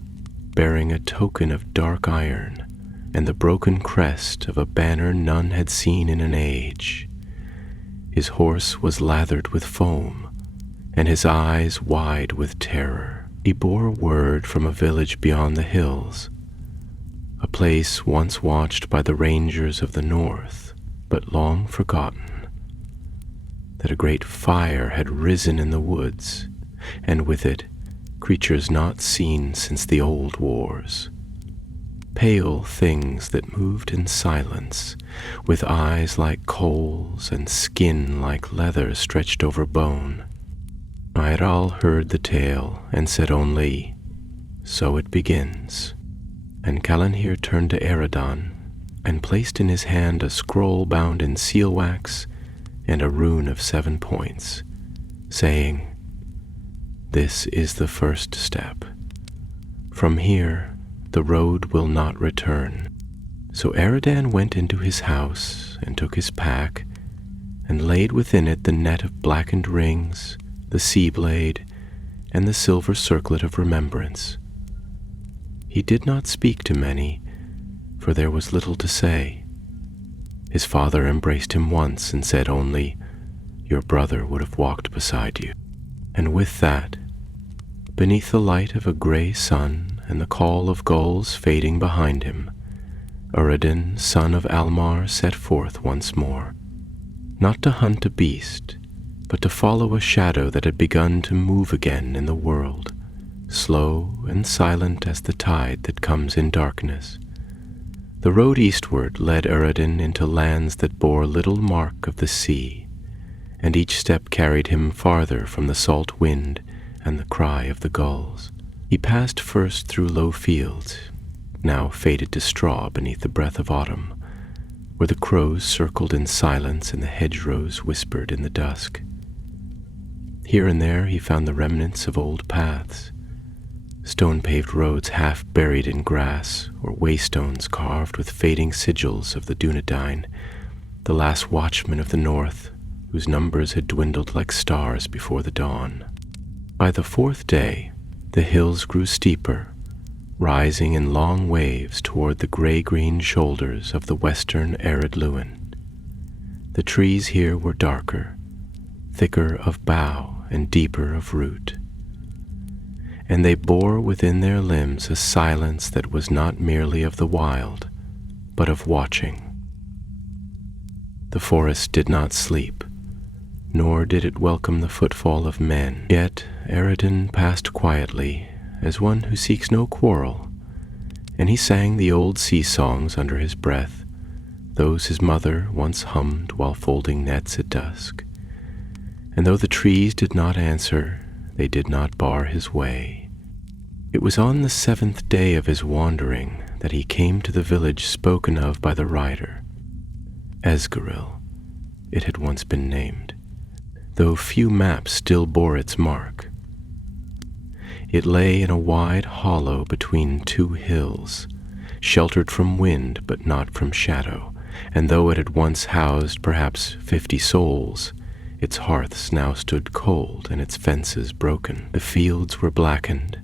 bearing a token of dark iron and the broken crest of a banner none had seen in an age. His horse was lathered with foam, and his eyes wide with terror. He bore word from a village beyond the hills, a place once watched by the rangers of the north, but long forgotten, that a great fire had risen in the woods, and with it creatures not seen since the old wars. Pale things that moved in silence, with eyes like coals and skin like leather stretched over bone. Iadal heard the tale and said only, "So it begins." And Calanhir turned to Eredin and placed in his hand a scroll bound in seal wax and a rune of 7 points, saying, "This is the first step. From here, the road will not return." So Eredin went into his house and took his pack and laid within it the net of blackened rings, the sea blade, and the silver circlet of remembrance. He did not speak to many, for there was little to say. His father embraced him once and said only, "Your brother would have walked beside you." And with that, beneath the light of a gray sun and the call of gulls fading behind him, Eredin, son of Almar, set forth once more, not to hunt a beast, but to follow a shadow that had begun to move again in the world, slow and silent as the tide that comes in darkness. The road eastward led Eredin into lands that bore little mark of the sea, and each step carried him farther from the salt wind and the cry of the gulls. He passed first through low fields, now faded to straw beneath the breath of autumn, where the crows circled in silence and the hedgerows whispered in the dusk. Here and there he found the remnants of old paths, stone-paved roads half buried in grass, or waystones carved with fading sigils of the Dunedain, the last watchmen of the north, whose numbers had dwindled like stars before the dawn. By the 4th day, the hills grew steeper, rising in long waves toward the gray-green shoulders of the western arid Luin. The trees here were darker, thicker of bough and deeper of root, and they bore within their limbs a silence that was not merely of the wild, but of watching. The forest did not sleep, nor did it welcome the footfall of men. Yet Eredin passed quietly, as one who seeks no quarrel, and he sang the old sea songs under his breath, those his mother once hummed while folding nets at dusk. And though the trees did not answer, they did not bar his way. It was on the 7th day of his wandering that he came to the village spoken of by the rider. Esgaril, it had once been named, though few maps still bore its mark. It lay in a wide hollow between 2 hills, sheltered from wind but not from shadow, and though it had once housed perhaps 50 souls, its hearths now stood cold and its fences broken. The fields were blackened,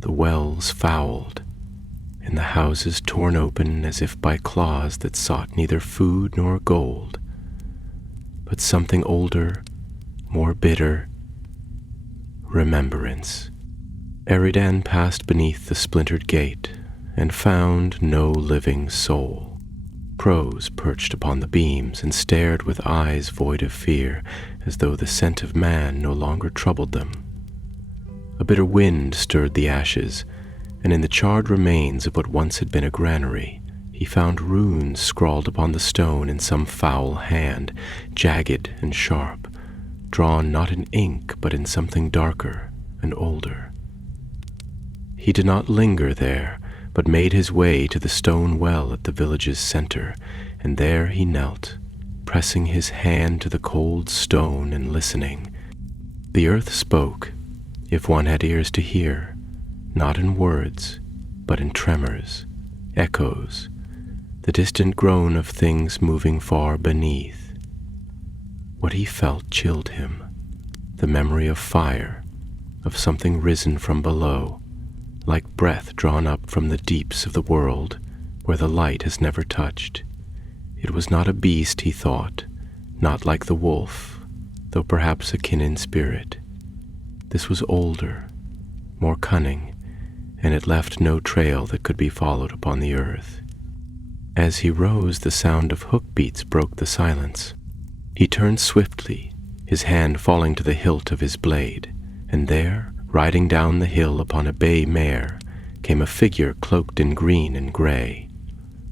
the wells fouled, and the houses torn open as if by claws that sought neither food nor gold, but something older, more bitter, remembrance. Eridan passed beneath the splintered gate and found no living soul. Crows perched upon the beams and stared with eyes void of fear, as though the scent of man no longer troubled them. A bitter wind stirred the ashes, and in the charred remains of what once had been a granary, he found runes scrawled upon the stone in some foul hand, jagged and sharp, drawn not in ink but in something darker and older. He did not linger there, but made his way to the stone well at the village's center, and there he knelt, pressing his hand to the cold stone and listening. The earth spoke, if one had ears to hear, not in words, but in tremors, echoes, the distant groan of things moving far beneath. What he felt chilled him, the memory of fire, of something risen from below, like breath drawn up from the deeps of the world where the light has never touched. It was not a beast, he thought, not like the wolf, though perhaps akin in spirit. This was older, more cunning, and it left no trail that could be followed upon the earth. As he rose, the sound of hoofbeats broke the silence. He turned swiftly, his hand falling to the hilt of his blade, and there, riding down the hill upon a bay mare, came a figure cloaked in green and gray,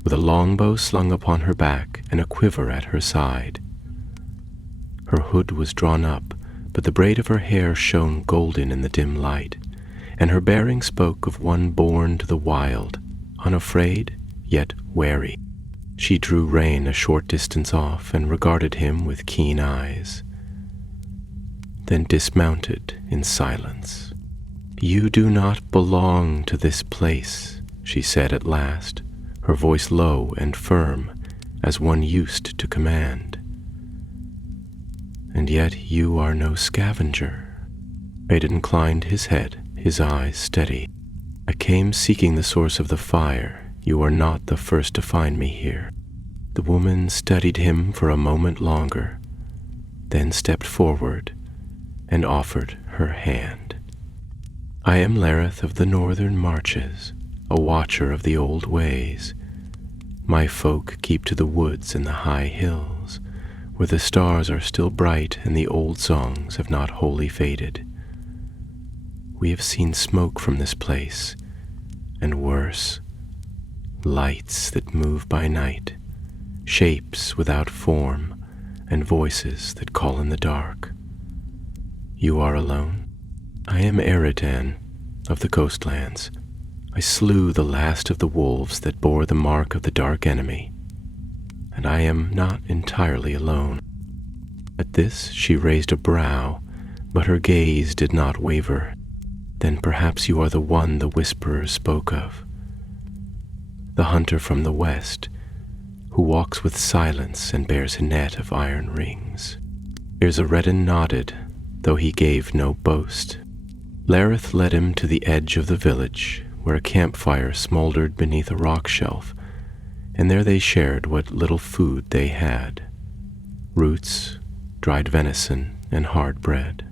with a longbow slung upon her back and a quiver at her side. Her hood was drawn up, but the braid of her hair shone golden in the dim light, and her bearing spoke of one born to the wild, unafraid, yet wary. She drew rein a short distance off and regarded him with keen eyes, then dismounted in silence. "You do not belong to this place," she said at last, her voice low and firm as one used to command. "And yet you are no scavenger." Aiden inclined his head, his eyes steady. "I came seeking the source of the fire. You are not the first to find me here." The woman studied him for a moment longer, then stepped forward and offered her hand. "I am Lareth of the northern marches, a watcher of the old ways. My folk keep to the woods and the high hills, where the stars are still bright and the old songs have not wholly faded. We have seen smoke from this place, and worse, lights that move by night, shapes without form, and voices that call in the dark. You are alone? I am Eridan of the coastlands. I slew the last of the wolves that bore the mark of the dark enemy, and I am not entirely alone." At this she raised a brow, but her gaze did not waver. "Then perhaps you are the one the whisperers spoke of, the hunter from the west, who walks with silence and bears a net of iron rings." Irzaredin nodded, though he gave no boast. Lareth led him to the edge of the village, where a campfire smoldered beneath a rock shelf, and there they shared what little food they had: roots, dried venison, and hard bread.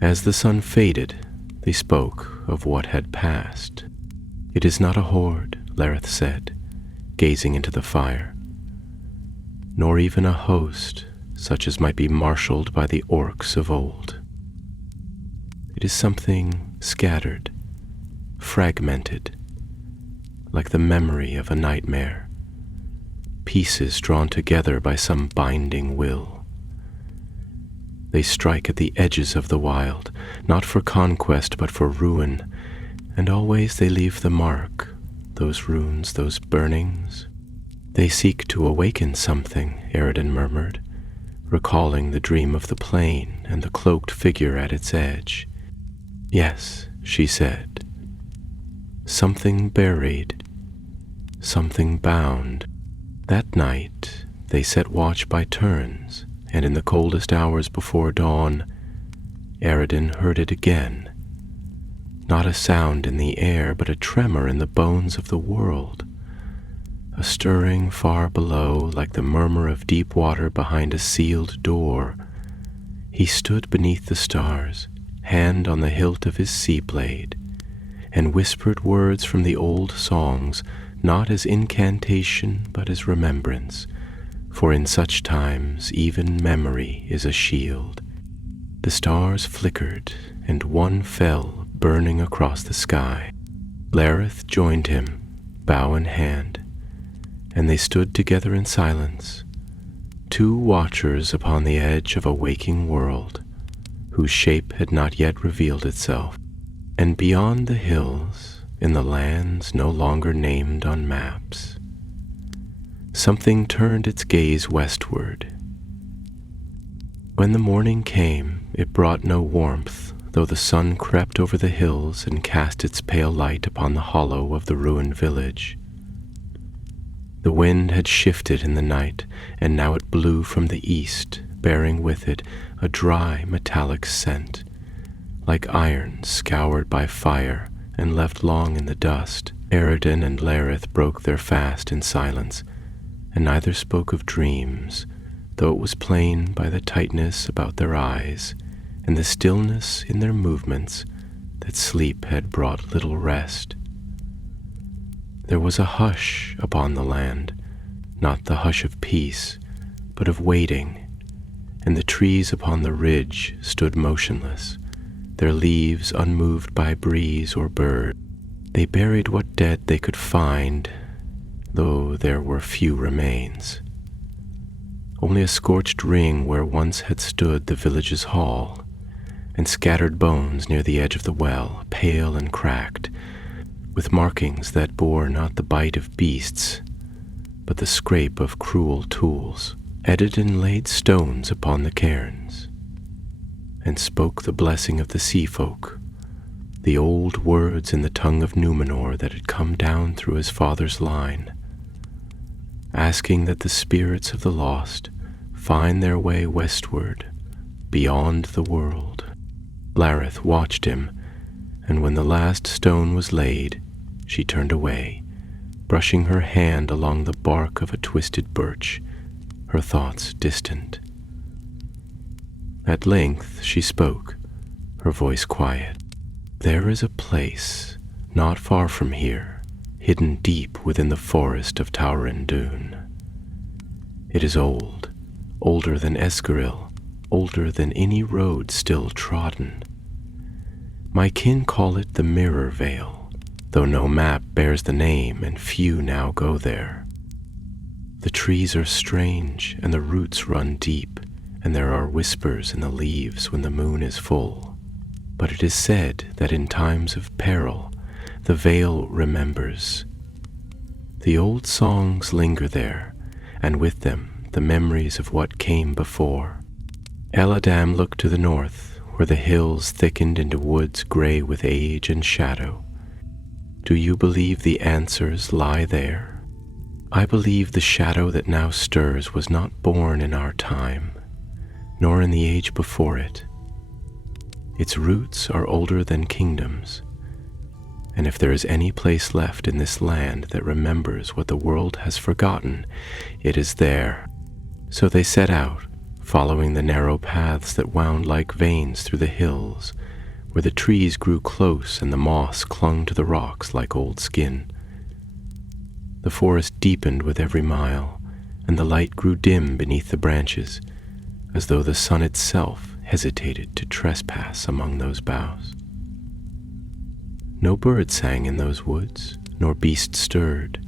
As the sun faded, they spoke of what had passed. "It is not a horde," Lareth said, gazing into the fire, "nor even a host, such as might be marshaled by the orcs of old. It is something scattered, fragmented, like the memory of a nightmare, pieces drawn together by some binding will. They strike at the edges of the wild, not for conquest but for ruin, and always they leave the mark, those runes, those burnings." "They seek to awaken something," Eridan murmured, recalling the dream of the plain and the cloaked figure at its edge. "Yes," she said, "something buried, something bound." That night they set watch by turns, and in the coldest hours before dawn, Eredin heard it again. Not a sound in the air, but a tremor in the bones of the world. A stirring far below, like the murmur of deep water behind a sealed door. He stood beneath the stars, hand on the hilt of his sea-blade, and whispered words from the old songs, not as incantation, but as remembrance, for in such times even memory is a shield. The stars flickered, and one fell, burning across the sky. Lareth joined him, bow in hand, and they stood together in silence, two watchers upon the edge of a waking world, whose shape had not yet revealed itself. And beyond the hills, in the lands no longer named on maps, something turned its gaze westward. When the morning came, it brought no warmth, though the sun crept over the hills and cast its pale light upon the hollow of the ruined village. The wind had shifted in the night, and now it blew from the east, bearing with it a dry, metallic scent, like iron scoured by fire and left long in the dust. Eredin and Lareth broke their fast in silence, and neither spoke of dreams, though it was plain by the tightness about their eyes and the stillness in their movements that sleep had brought little rest. There was a hush upon the land, not the hush of peace, but of waiting, and the trees upon the ridge stood motionless, their leaves unmoved by breeze or bird. They buried what dead they could find, though there were few remains. Only a scorched ring where once had stood the village's hall, and scattered bones near the edge of the well, pale and cracked, with markings that bore not the bite of beasts, but the scrape of cruel tools. Eredin laid stones upon the cairns, and spoke the blessing of the sea folk, the old words in the tongue of Numenor that had come down through his father's line, asking that the spirits of the lost find their way westward, beyond the world. Lareth watched him, and when the last stone was laid, she turned away, brushing her hand along the bark of a twisted birch, her thoughts distant. At length she spoke, her voice quiet. There is a place, not far from here, hidden deep within the forest of Tauren Dune. It is old, older than Escaril, older than any road still trodden. My kin call it the Mirror Vale, though no map bears the name and few now go there. The trees are strange and the roots run deep, and there are whispers in the leaves when the moon is full. But it is said that in times of peril, the vale remembers. The old songs linger there, and with them the memories of what came before. Eladam looked to the north, where the hills thickened into woods gray with age and shadow. Do you believe the answers lie there? I believe the shadow that now stirs was not born in our time, nor in the age before it. Its roots are older than kingdoms, and if there is any place left in this land that remembers what the world has forgotten, it is there. So they set out, following the narrow paths that wound like veins through the hills, where the trees grew close and the moss clung to the rocks like old skin. The forest deepened with every mile, and the light grew dim beneath the branches, as though the sun itself hesitated to trespass among those boughs. No bird sang in those woods, nor beast stirred,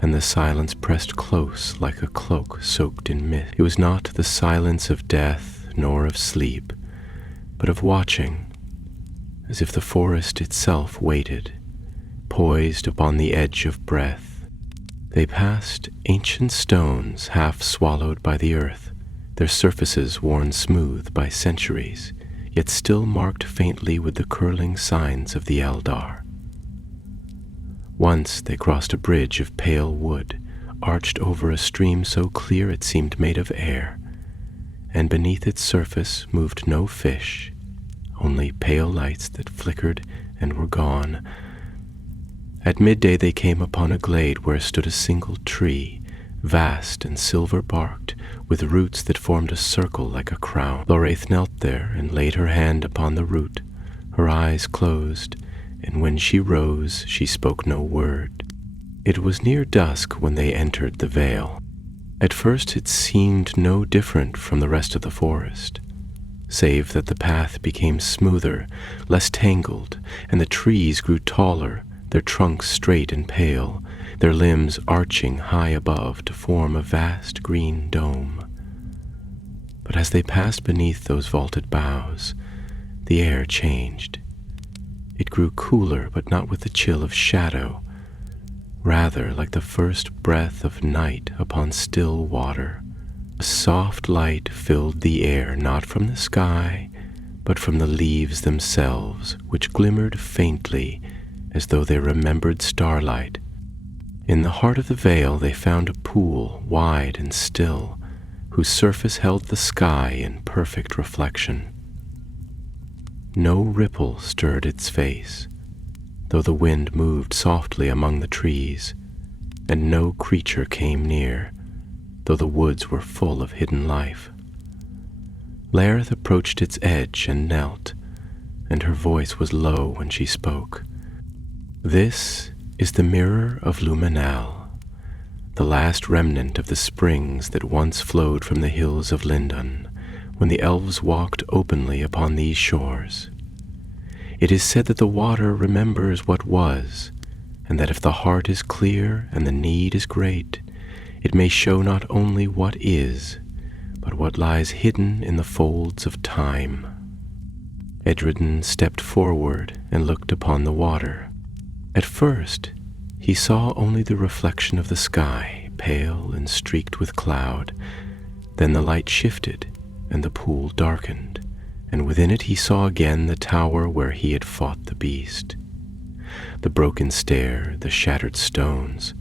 and the silence pressed close like a cloak soaked in mist. It was not the silence of death nor of sleep, but of watching, as if the forest itself waited, poised upon the edge of breath. They passed ancient stones half swallowed by the earth, their surfaces worn smooth by centuries, yet still marked faintly with the curling signs of the Eldar. Once they crossed a bridge of pale wood, arched over a stream so clear it seemed made of air, and beneath its surface moved no fish, only pale lights that flickered and were gone. At midday they came upon a glade where stood a single tree, vast and silver-barked, with roots that formed a circle like a crown. Lorath knelt there and laid her hand upon the root. Her eyes closed, and when she rose she spoke no word. It was near dusk when they entered the vale. At first it seemed no different from the rest of the forest, save that the path became smoother, less tangled, and the trees grew taller, their trunks straight and pale, their limbs arching high above to form a vast green dome. But as they passed beneath those vaulted boughs, the air changed. It grew cooler, but not with the chill of shadow, rather like the first breath of night upon still water. A soft light filled the air, not from the sky, but from the leaves themselves, which glimmered faintly as though they remembered starlight. In the heart of the vale they found a pool, wide and still, whose surface held the sky in perfect reflection. No ripple stirred its face, though the wind moved softly among the trees, and no creature came near, though the woods were full of hidden life. Lareth approached its edge and knelt, and her voice was low when she spoke. This is the mirror of Luminal, the last remnant of the springs that once flowed from the hills of Lindon, when the elves walked openly upon these shores. It is said that the water remembers what was, and that if the heart is clear and the need is great, it may show not only what is, but what lies hidden in the folds of time. Edredin stepped forward and looked upon the water. At first, he saw only the reflection of the sky, pale and streaked with cloud. Then the light shifted, and the pool darkened, and within it he saw again the tower where he had fought the beast. The broken stair, the shattered stones,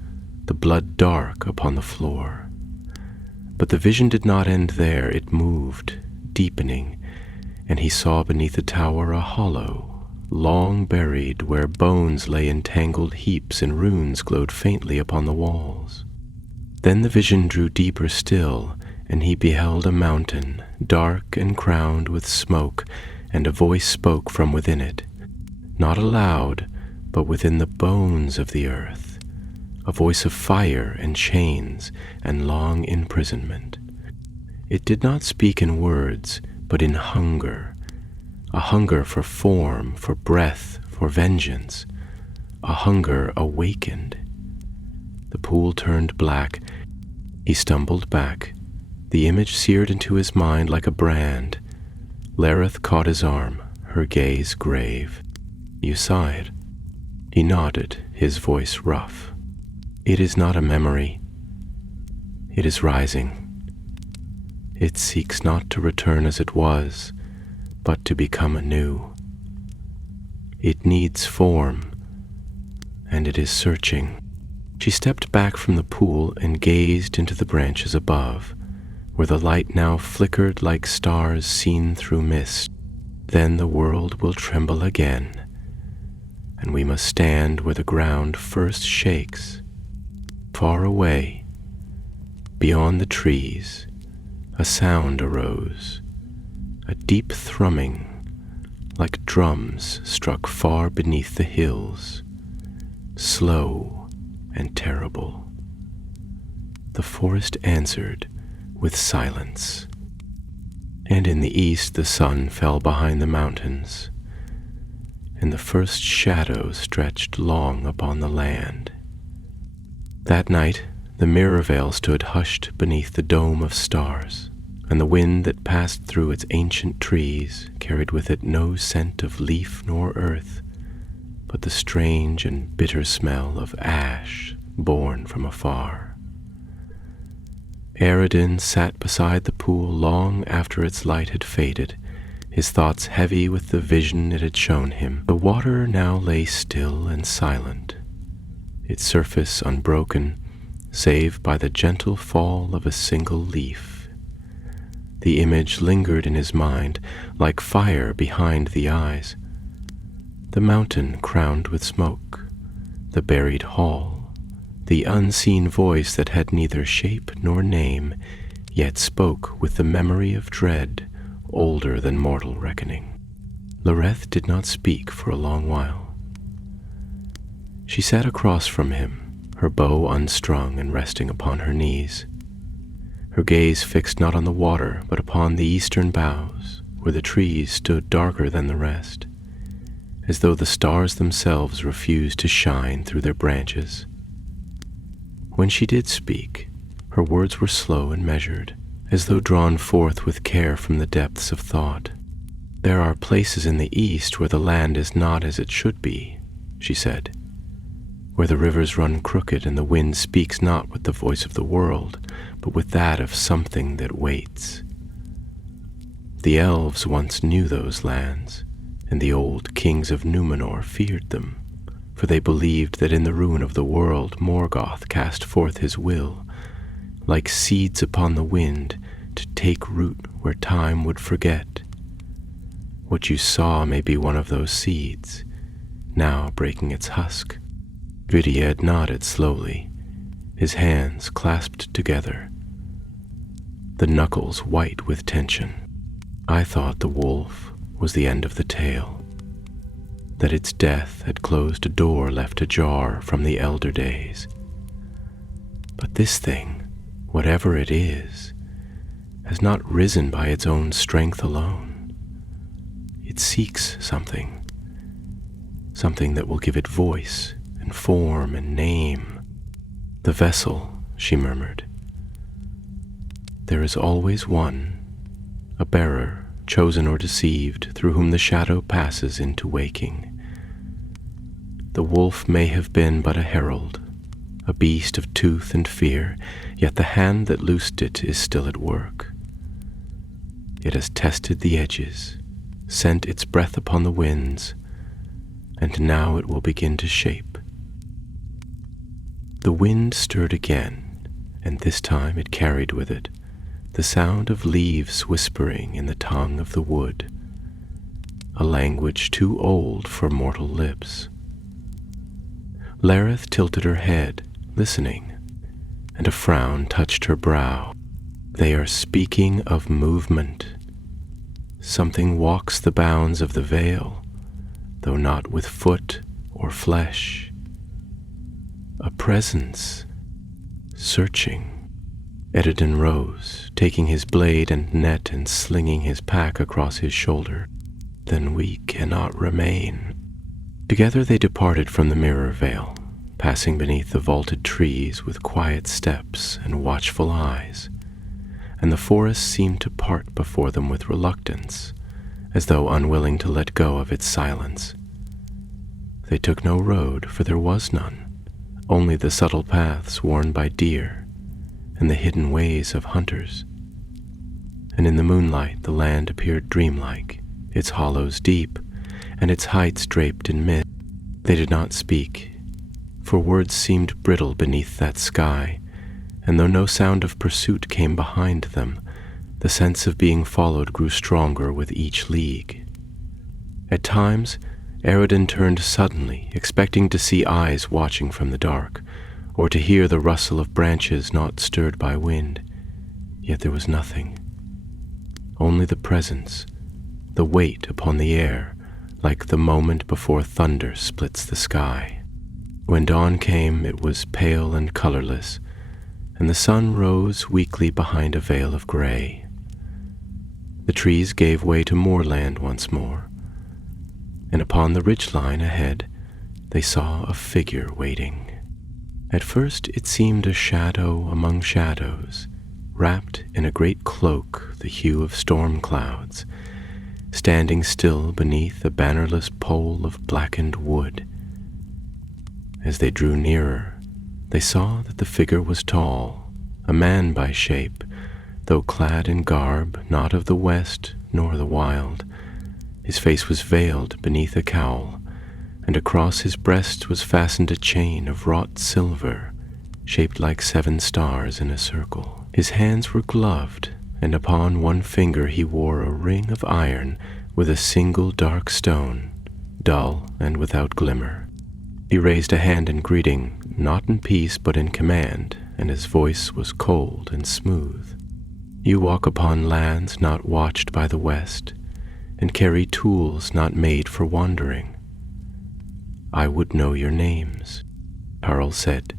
the blood dark upon the floor. But the vision did not end there. It moved, deepening, and he saw beneath the tower a hollow, long buried, where bones lay in tangled heaps and runes glowed faintly upon the walls. Then the vision drew deeper still, and he beheld a mountain, dark and crowned with smoke, and a voice spoke from within it, not aloud, but within the bones of the earth, a voice of fire and chains and long imprisonment. It did not speak in words, but in hunger, a hunger for form, for breath, for vengeance, a hunger awakened. The pool turned black. He stumbled back, the image seared into his mind like a brand. Lareth caught his arm, her gaze grave. "You saw it?" He nodded, his voice rough. "It is not a memory. It is rising. It seeks not to return as it was, but to become anew. It needs form, and it is searching." She stepped back from the pool and gazed into the branches above, where the light now flickered like stars seen through mist. Then the world will tremble again, and we must stand where the ground first shakes. Far away, beyond the trees, a sound arose, a deep thrumming, like drums struck far beneath the hills, slow and terrible. The forest answered with silence, and in the east the sun fell behind the mountains, and the first shadow stretched long upon the land. That night the mirror veil stood hushed beneath the dome of stars, and the wind that passed through its ancient trees carried with it no scent of leaf nor earth, but the strange and bitter smell of ash borne from afar. Eredin sat beside the pool long after its light had faded, his thoughts heavy with the vision it had shown him. The water now lay still and silent, its surface unbroken, save by the gentle fall of a single leaf. The image lingered in his mind like fire behind the eyes. The mountain crowned with smoke, the buried hall, the unseen voice that had neither shape nor name, yet spoke with the memory of dread older than mortal reckoning. Loreth did not speak for a long while. She sat across from him, her bow unstrung and resting upon her knees, her gaze fixed not on the water but upon the eastern boughs, where the trees stood darker than the rest, as though the stars themselves refused to shine through their branches. When she did speak, her words were slow and measured, as though drawn forth with care from the depths of thought. "There are places in the east where the land is not as it should be," she said, "where the rivers run crooked and the wind speaks not with the voice of the world, but with that of something that waits. The elves once knew those lands, and the old kings of Numenor feared them, for they believed that in the ruin of the world Morgoth cast forth his will, like seeds upon the wind, to take root where time would forget. What you saw may be one of those seeds, now breaking its husk." Vidiad nodded slowly, his hands clasped together, the knuckles white with tension. "I thought the wolf was the end of the tale, that its death had closed a door left ajar from the elder days. But this thing, whatever it is, has not risen by its own strength alone. It seeks something that will give it voice and form and name." "The vessel," she murmured. "There is always one, a bearer, chosen or deceived, through whom the shadow passes into waking. The wolf may have been but a herald, a beast of tooth and fear, yet the hand that loosed it is still at work. It has tested the edges, sent its breath upon the winds, and now it will begin to shape." The wind stirred again, and this time it carried with it the sound of leaves whispering in the tongue of the wood, a language too old for mortal lips. Lareth tilted her head, listening, and a frown touched her brow. "They are speaking of movement. Something walks the bounds of the veil, though not with foot or flesh. A presence, searching." Edidin rose, taking his blade and net and slinging his pack across his shoulder. "Then we cannot remain." Together they departed from the mirror vale, passing beneath the vaulted trees with quiet steps and watchful eyes, and the forest seemed to part before them with reluctance, as though unwilling to let go of its silence. They took no road, for there was none, only the subtle paths worn by deer and the hidden ways of hunters. And in the moonlight the land appeared dreamlike, its hollows deep, and its heights draped in mist. They did not speak, for words seemed brittle beneath that sky, and though no sound of pursuit came behind them, the sense of being followed grew stronger with each league. At times, Eredin turned suddenly, expecting to see eyes watching from the dark, or to hear the rustle of branches not stirred by wind, yet there was nothing. Only the presence, the weight upon the air, like the moment before thunder splits the sky. When dawn came, it was pale and colorless, and the sun rose weakly behind a veil of gray. The trees gave way to moorland once more, and upon the ridgeline ahead they saw a figure waiting. At first it seemed a shadow among shadows, wrapped in a great cloak the hue of storm clouds, standing still beneath a bannerless pole of blackened wood. As they drew nearer, they saw that the figure was tall, a man by shape, though clad in garb not of the west nor the wild. His face was veiled beneath a cowl, and across his breast was fastened a chain of wrought silver, shaped like 7 stars in a circle. His hands were gloved, and upon one finger he wore a ring of iron with a single dark stone, dull and without glimmer. He raised a hand in greeting, not in peace but in command, and his voice was cold and smooth. You walk upon lands not watched by the west, and carry tools not made for wandering. I would know your names, Harald said.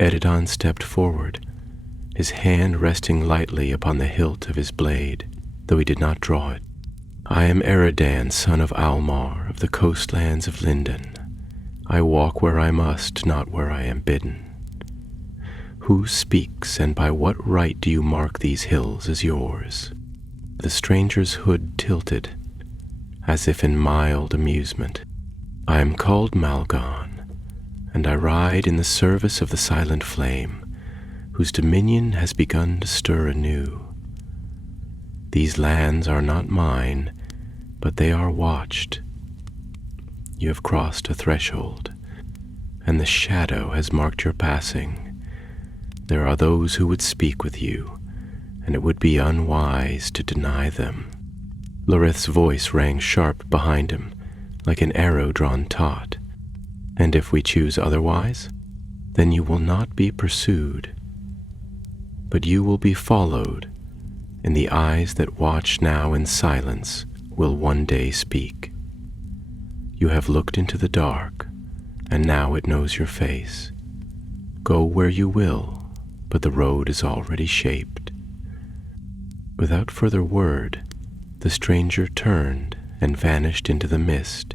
Edidon stepped forward, his hand resting lightly upon the hilt of his blade, though he did not draw it. I am Eridan, son of Almar, of the coastlands of Linden. I walk where I must, not where I am bidden. Who speaks, and by what right do you mark these hills as yours? The stranger's hood tilted, as if in mild amusement. I am called Malgon, and I ride in the service of the silent flame, whose dominion has begun to stir anew. These lands are not mine, but they are watched. You have crossed a threshold, and the shadow has marked your passing. There are those who would speak with you, and it would be unwise to deny them. Larith's voice rang sharp behind him, like an arrow drawn taut. And if we choose otherwise, then you will not be pursued, but you will be followed, and the eyes that watch now in silence will one day speak. You have looked into the dark, and now it knows your face. Go where you will, but the road is already shaped. Without further word, the stranger turned and vanished into the mist,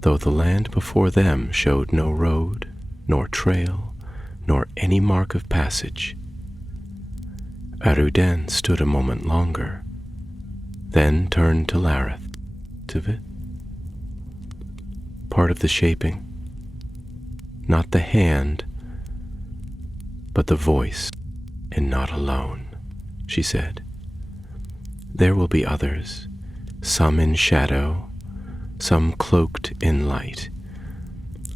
though the land before them showed no road, nor trail, nor any mark of passage. Aruden stood a moment longer, then turned to Larith. Of it? Part of the shaping, not the hand, but the voice, and not alone, she said. There will be others, some in shadow, some cloaked in light,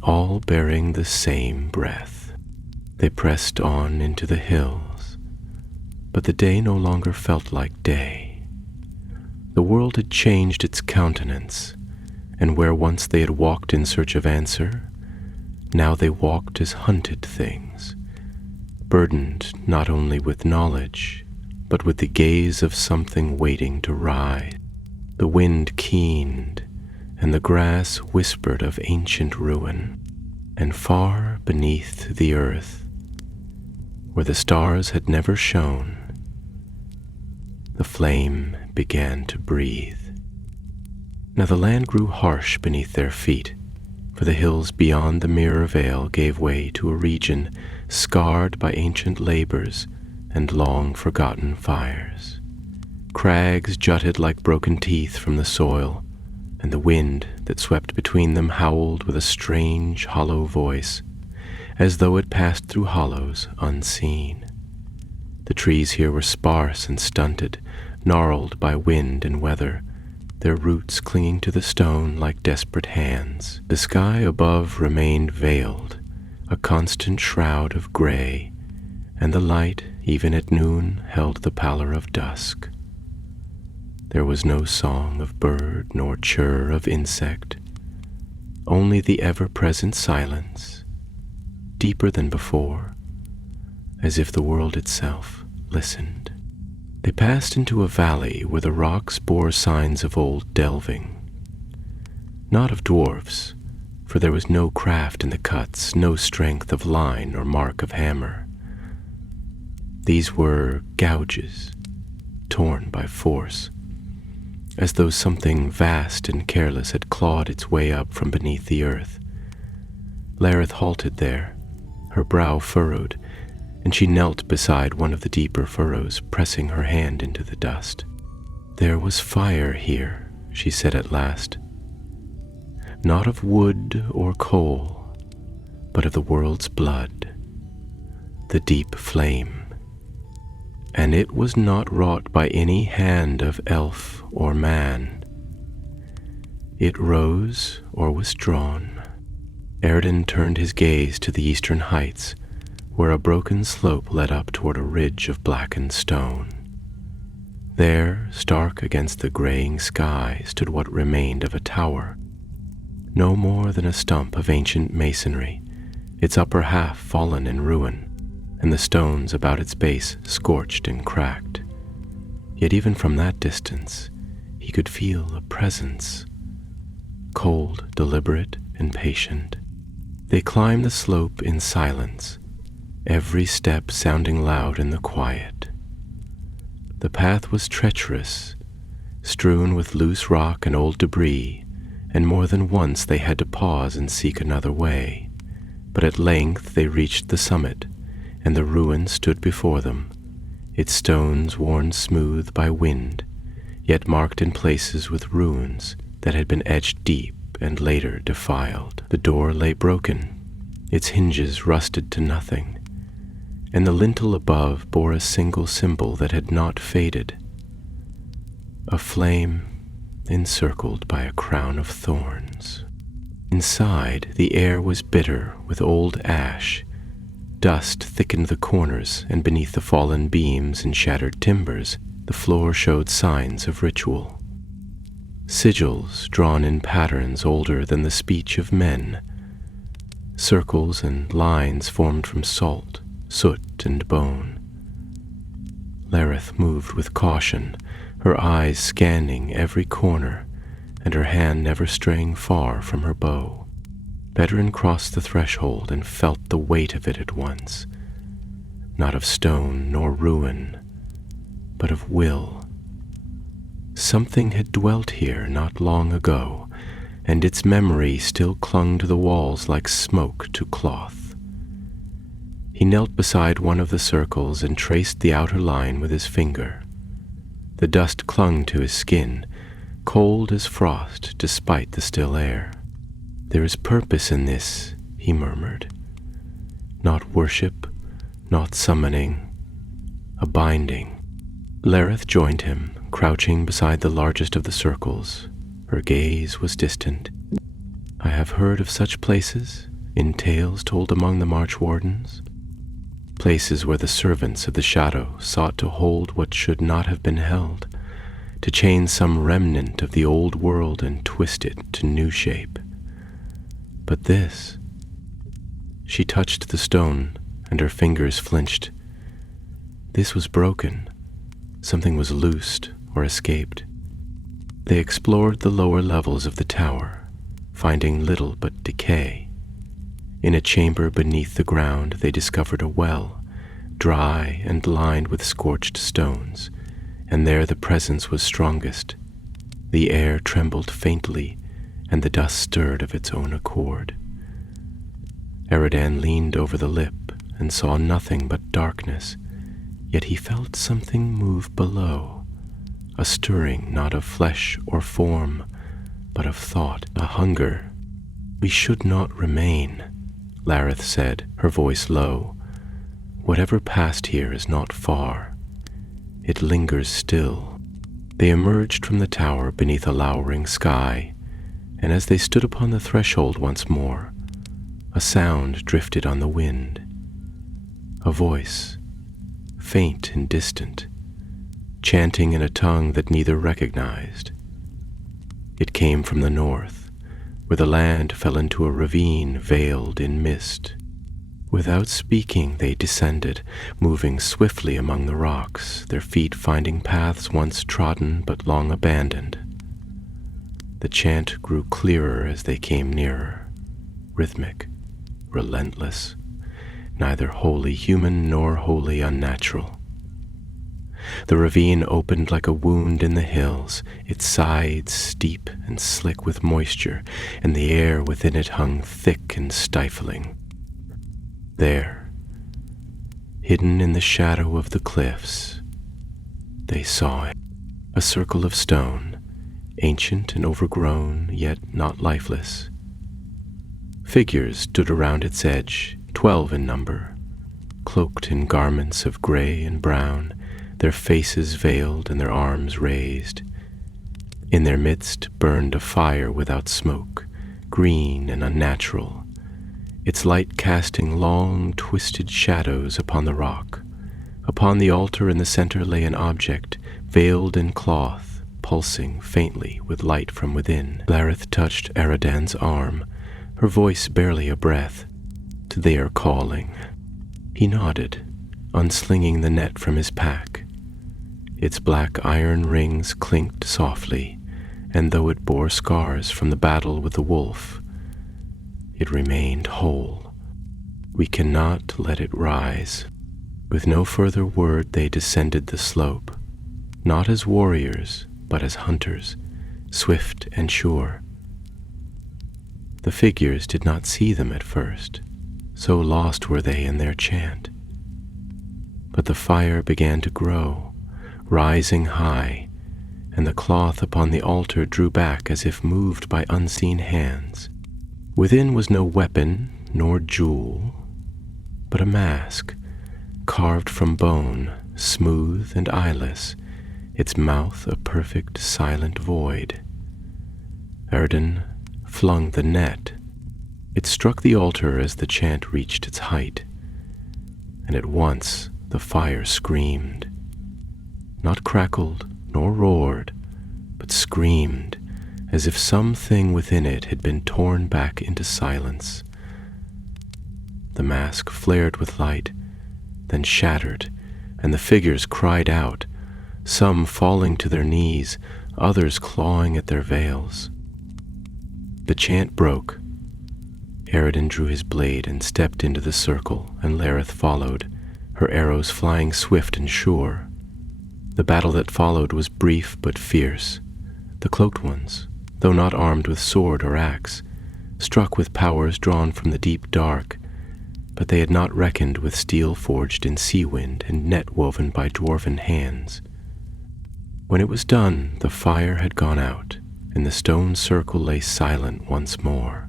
all bearing the same breath. They pressed on into the hills, but the day no longer felt like day. The world had changed its countenance, and where once they had walked in search of answer, now they walked as hunted things, burdened not only with knowledge, but with the gaze of something waiting to rise. The wind keened, and the grass whispered of ancient ruin, and far beneath the earth, where the stars had never shone, the flame began to breathe. Now the land grew harsh beneath their feet, for the hills beyond the Mirror Vale gave way to a region scarred by ancient labors and long-forgotten fires. Crags jutted like broken teeth from the soil, and the wind that swept between them howled with a strange, hollow voice, as though it passed through hollows unseen. The trees here were sparse and stunted, gnarled by wind and weather, their roots clinging to the stone like desperate hands. The sky above remained veiled, a constant shroud of gray, and the light, even at noon, held the pallor of dusk. There was no song of bird nor chirr of insect, only the ever-present silence, deeper than before, as if the world itself listened. They passed into a valley where the rocks bore signs of old delving, not of dwarfs, for there was no craft in the cuts, no strength of line or mark of hammer. These were gouges, torn by force, as though something vast and careless had clawed its way up from beneath the earth. Larith halted there, her brow furrowed, and she knelt beside one of the deeper furrows, pressing her hand into the dust. There was fire here, she said at last, not of wood or coal, but of the world's blood, the deep flame. And it was not wrought by any hand of elf or man. It rose or was drawn, Eredin turned his gaze to the eastern heights, where a broken slope led up toward a ridge of blackened stone. There, stark against the graying sky, stood what remained of a tower, no more than a stump of ancient masonry, its upper half fallen in ruin, and the stones about its base scorched and cracked. Yet even from that distance, he could feel a presence, cold, deliberate, and patient. They climbed the slope in silence, every step sounding loud in the quiet. The path was treacherous, strewn with loose rock and old debris, and more than once they had to pause and seek another way. But at length they reached the summit, and the ruin stood before them, its stones worn smooth by wind, yet marked in places with runes that had been etched deep and later defiled. The door lay broken, its hinges rusted to nothing, and the lintel above bore a single symbol that had not faded, a flame encircled by a crown of thorns. Inside, the air was bitter with old ash. Dust thickened the corners, and beneath the fallen beams and shattered timbers, the floor showed signs of ritual. Sigils drawn in patterns older than the speech of men. Circles and lines formed from salt, soot, and bone. Lareth moved with caution, her eyes scanning every corner, and her hand never straying far from her bow. Bedrin crossed the threshold and felt the weight of it at once, not of stone nor ruin, but of will. Something had dwelt here not long ago, and its memory still clung to the walls like smoke to cloth. He knelt beside one of the circles and traced the outer line with his finger. The dust clung to his skin, cold as frost despite the still air. "There is purpose in this," he murmured. "Not worship, not summoning, a binding." Lareth joined him, crouching beside the largest of the circles. Her gaze was distant. "I have heard of such places, in tales told among the march wardens. Places where the servants of the shadow sought to hold what should not have been held, to chain some remnant of the old world and twist it to new shape. But this..." She touched the stone, and her fingers flinched. This was broken. Something was loosed or escaped. They explored the lower levels of the tower, finding little but decay. In a chamber beneath the ground, they discovered a well, dry and lined with scorched stones, and there the presence was strongest. The air trembled faintly, and the dust stirred of its own accord. Eredin leaned over the lip and saw nothing but darkness, yet he felt something move below, a stirring not of flesh or form, but of thought, a hunger. "We should not remain," Lareth said, her voice low. "Whatever passed here is not far. It lingers still." They emerged from the tower beneath a lowering sky, and as they stood upon the threshold once more, a sound drifted on the wind. A voice, faint and distant, chanting in a tongue that neither recognized. It came from the north, where the land fell into a ravine veiled in mist. Without speaking, they descended, moving swiftly among the rocks, their feet finding paths once trodden but long abandoned. The chant grew clearer as they came nearer, rhythmic, relentless, neither wholly human nor wholly unnatural. The ravine opened like a wound in the hills, its sides steep and slick with moisture, and the air within it hung thick and stifling. There, hidden in the shadow of the cliffs, they saw it, a circle of stone, ancient and overgrown, yet not lifeless. Figures stood around its edge, 12 in number, cloaked in garments of gray and brown, their faces veiled and their arms raised. In their midst burned a fire without smoke, green and unnatural, its light casting long, twisted shadows upon the rock. Upon the altar in the center lay an object, veiled in cloth, pulsing faintly with light from within. Lareth touched Aradan's arm, her voice barely a breath. "They are calling." He nodded, unslinging the net from his pack. Its black iron rings clinked softly, and though it bore scars from the battle with the wolf, it remained whole. "We cannot let it rise." With no further word they descended the slope, not as warriors, but as hunters, swift and sure. The figures did not see them at first, so lost were they in their chant. But the fire began to grow, rising high, and the cloth upon the altar drew back as if moved by unseen hands. Within was no weapon nor jewel, but a mask, carved from bone, smooth and eyeless, its mouth a perfect silent void. Aradan flung the net. It struck the altar as the chant reached its height, and at once the fire screamed. Not crackled nor roared, but screamed as if something within it had been torn back into silence. The mask flared with light, then shattered, and the figures cried out, some falling to their knees, others clawing at their veils. The chant broke. Aradan drew his blade and stepped into the circle, and Lareth followed, her arrows flying swift and sure. The battle that followed was brief but fierce. The cloaked ones, though not armed with sword or axe, struck with powers drawn from the deep dark, but they had not reckoned with steel forged in sea wind and net woven by dwarven hands. When it was done, the fire had gone out, and the stone circle lay silent once more.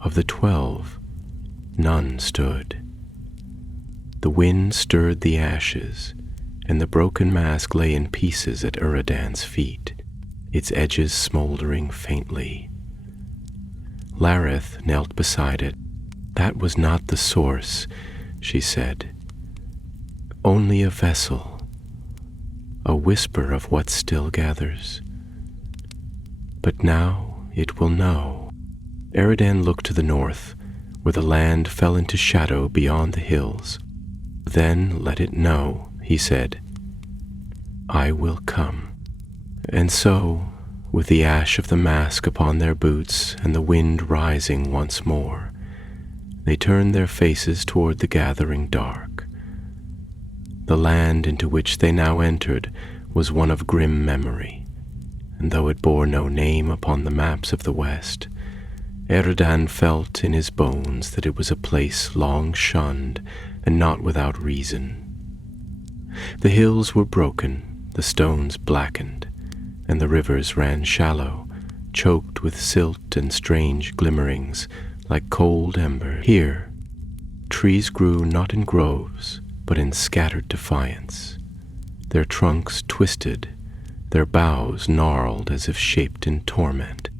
Of the 12, none stood. The wind stirred the ashes, and the broken mask lay in pieces at Aradan's feet, its edges smoldering faintly. Lareth knelt beside it. "That was not the source," she said. "Only a vessel, a whisper of what still gathers. But now it will know." Aradan looked to the north, where the land fell into shadow beyond the hills. "Then let it know," he said. "I will come." And so, with the ash of the mask upon their boots and the wind rising once more, they turned their faces toward the gathering dark. The land into which they now entered was one of grim memory, and though it bore no name upon the maps of the West, Aradan felt in his bones that it was a place long shunned, and not without reason. The hills were broken, the stones blackened, and the rivers ran shallow, choked with silt and strange glimmerings, like cold ember. Here, trees grew not in groves, but in scattered defiance, their trunks twisted, their boughs gnarled as if shaped in torment.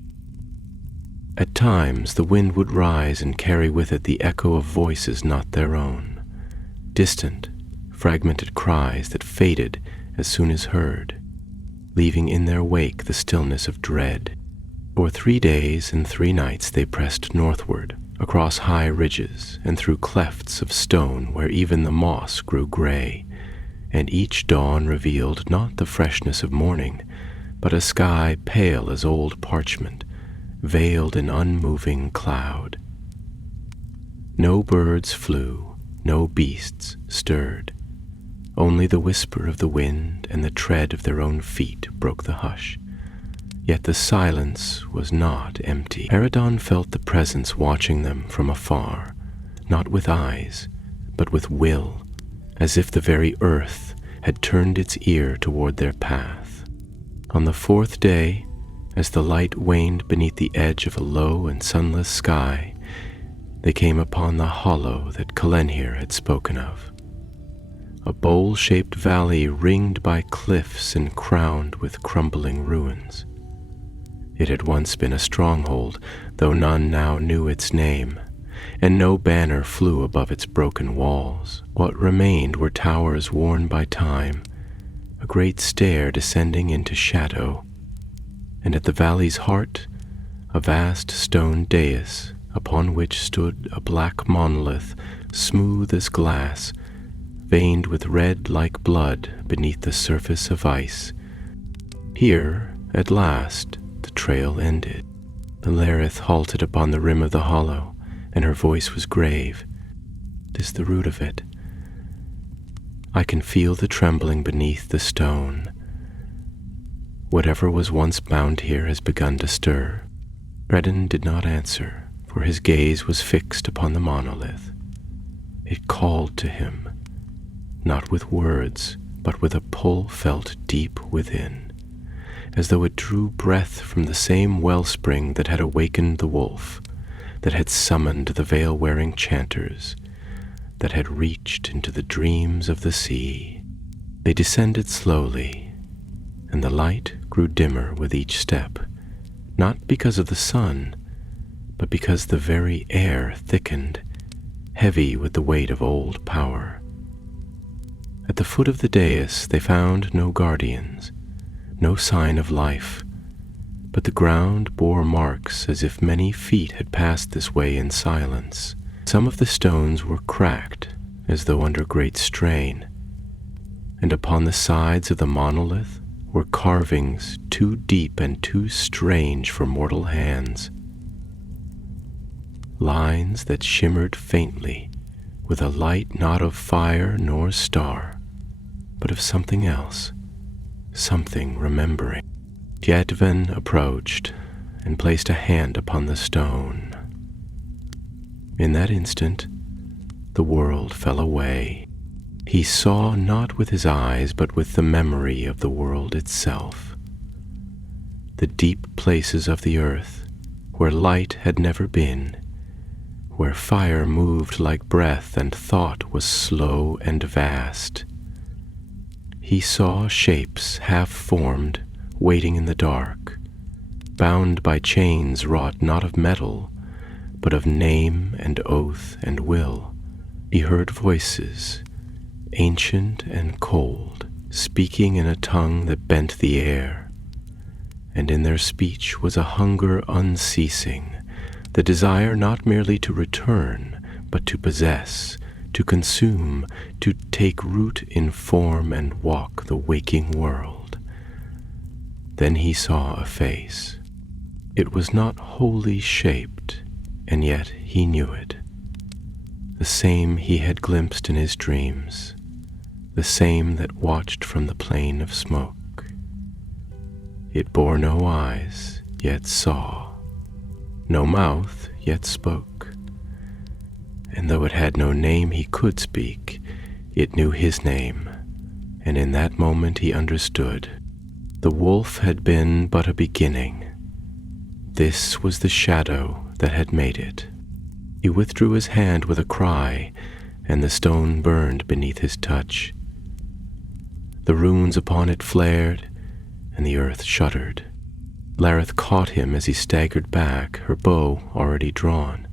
At times the wind would rise and carry with it the echo of voices not their own, distant, fragmented cries that faded as soon as heard, leaving in their wake the stillness of dread. For 3 days and 3 nights they pressed northward, across high ridges and through clefts of stone where even the moss grew gray, and each dawn revealed not the freshness of morning, but a sky pale as old parchment, veiled in unmoving cloud. No birds flew, no beasts stirred. Only the whisper of the wind and the tread of their own feet broke the hush. Yet the silence was not empty. Aradan felt the presence watching them from afar, not with eyes, but with will, as if the very earth had turned its ear toward their path. On the 4th day, as the light waned beneath the edge of a low and sunless sky, they came upon the hollow that Calenhir had spoken of. A bowl-shaped valley ringed by cliffs and crowned with crumbling ruins. It had once been a stronghold, though none now knew its name, and no banner flew above its broken walls. What remained were towers worn by time, a great stair descending into shadow, and at the valley's heart, a vast stone dais upon which stood a black monolith, smooth as glass, veined with red like blood beneath the surface of ice. Here, at last, the trail ended. Larith halted upon the rim of the hollow, and her voice was grave. "'Tis the root of it. I can feel the trembling beneath the stone. Whatever was once bound here has begun to stir." Redden did not answer, for his gaze was fixed upon the monolith. It called to him, not with words, but with a pull felt deep within, as though it drew breath from the same wellspring that had awakened the wolf, that had summoned the veil-wearing chanters, that had reached into the dreams of the sea. They descended slowly, and the light grew dimmer with each step, not because of the sun, but because the very air thickened, heavy with the weight of old power. At the foot of the dais they found no guardians, no sign of life, but the ground bore marks as if many feet had passed this way in silence. Some of the stones were cracked, as though under great strain, and upon the sides of the monolith were carvings too deep and too strange for mortal hands. Lines that shimmered faintly with a light not of fire nor star, but of something else, something remembering. Jedven approached and placed a hand upon the stone. In that instant, the world fell away. He saw not with his eyes, but with the memory of the world itself. The deep places of the earth, where light had never been, where fire moved like breath and thought was slow and vast. He saw shapes half-formed, waiting in the dark, bound by chains wrought not of metal, but of name and oath and will. He heard voices, ancient and cold, speaking in a tongue that bent the air, and in their speech was a hunger unceasing, the desire not merely to return, but to possess, to consume, to take root in form and walk the waking world. Then he saw a face. It was not wholly shaped, and yet he knew it. The same he had glimpsed in his dreams, the same that watched from the plain of smoke. It bore no eyes, yet saw, no mouth, yet spoke. And though it had no name he could speak, it knew his name, and in that moment he understood. The wolf had been but a beginning. This was the shadow that had made it. He withdrew his hand with a cry, and the stone burned beneath his touch. The runes upon it flared, and the earth shuddered. Larith caught him as he staggered back, her bow already drawn.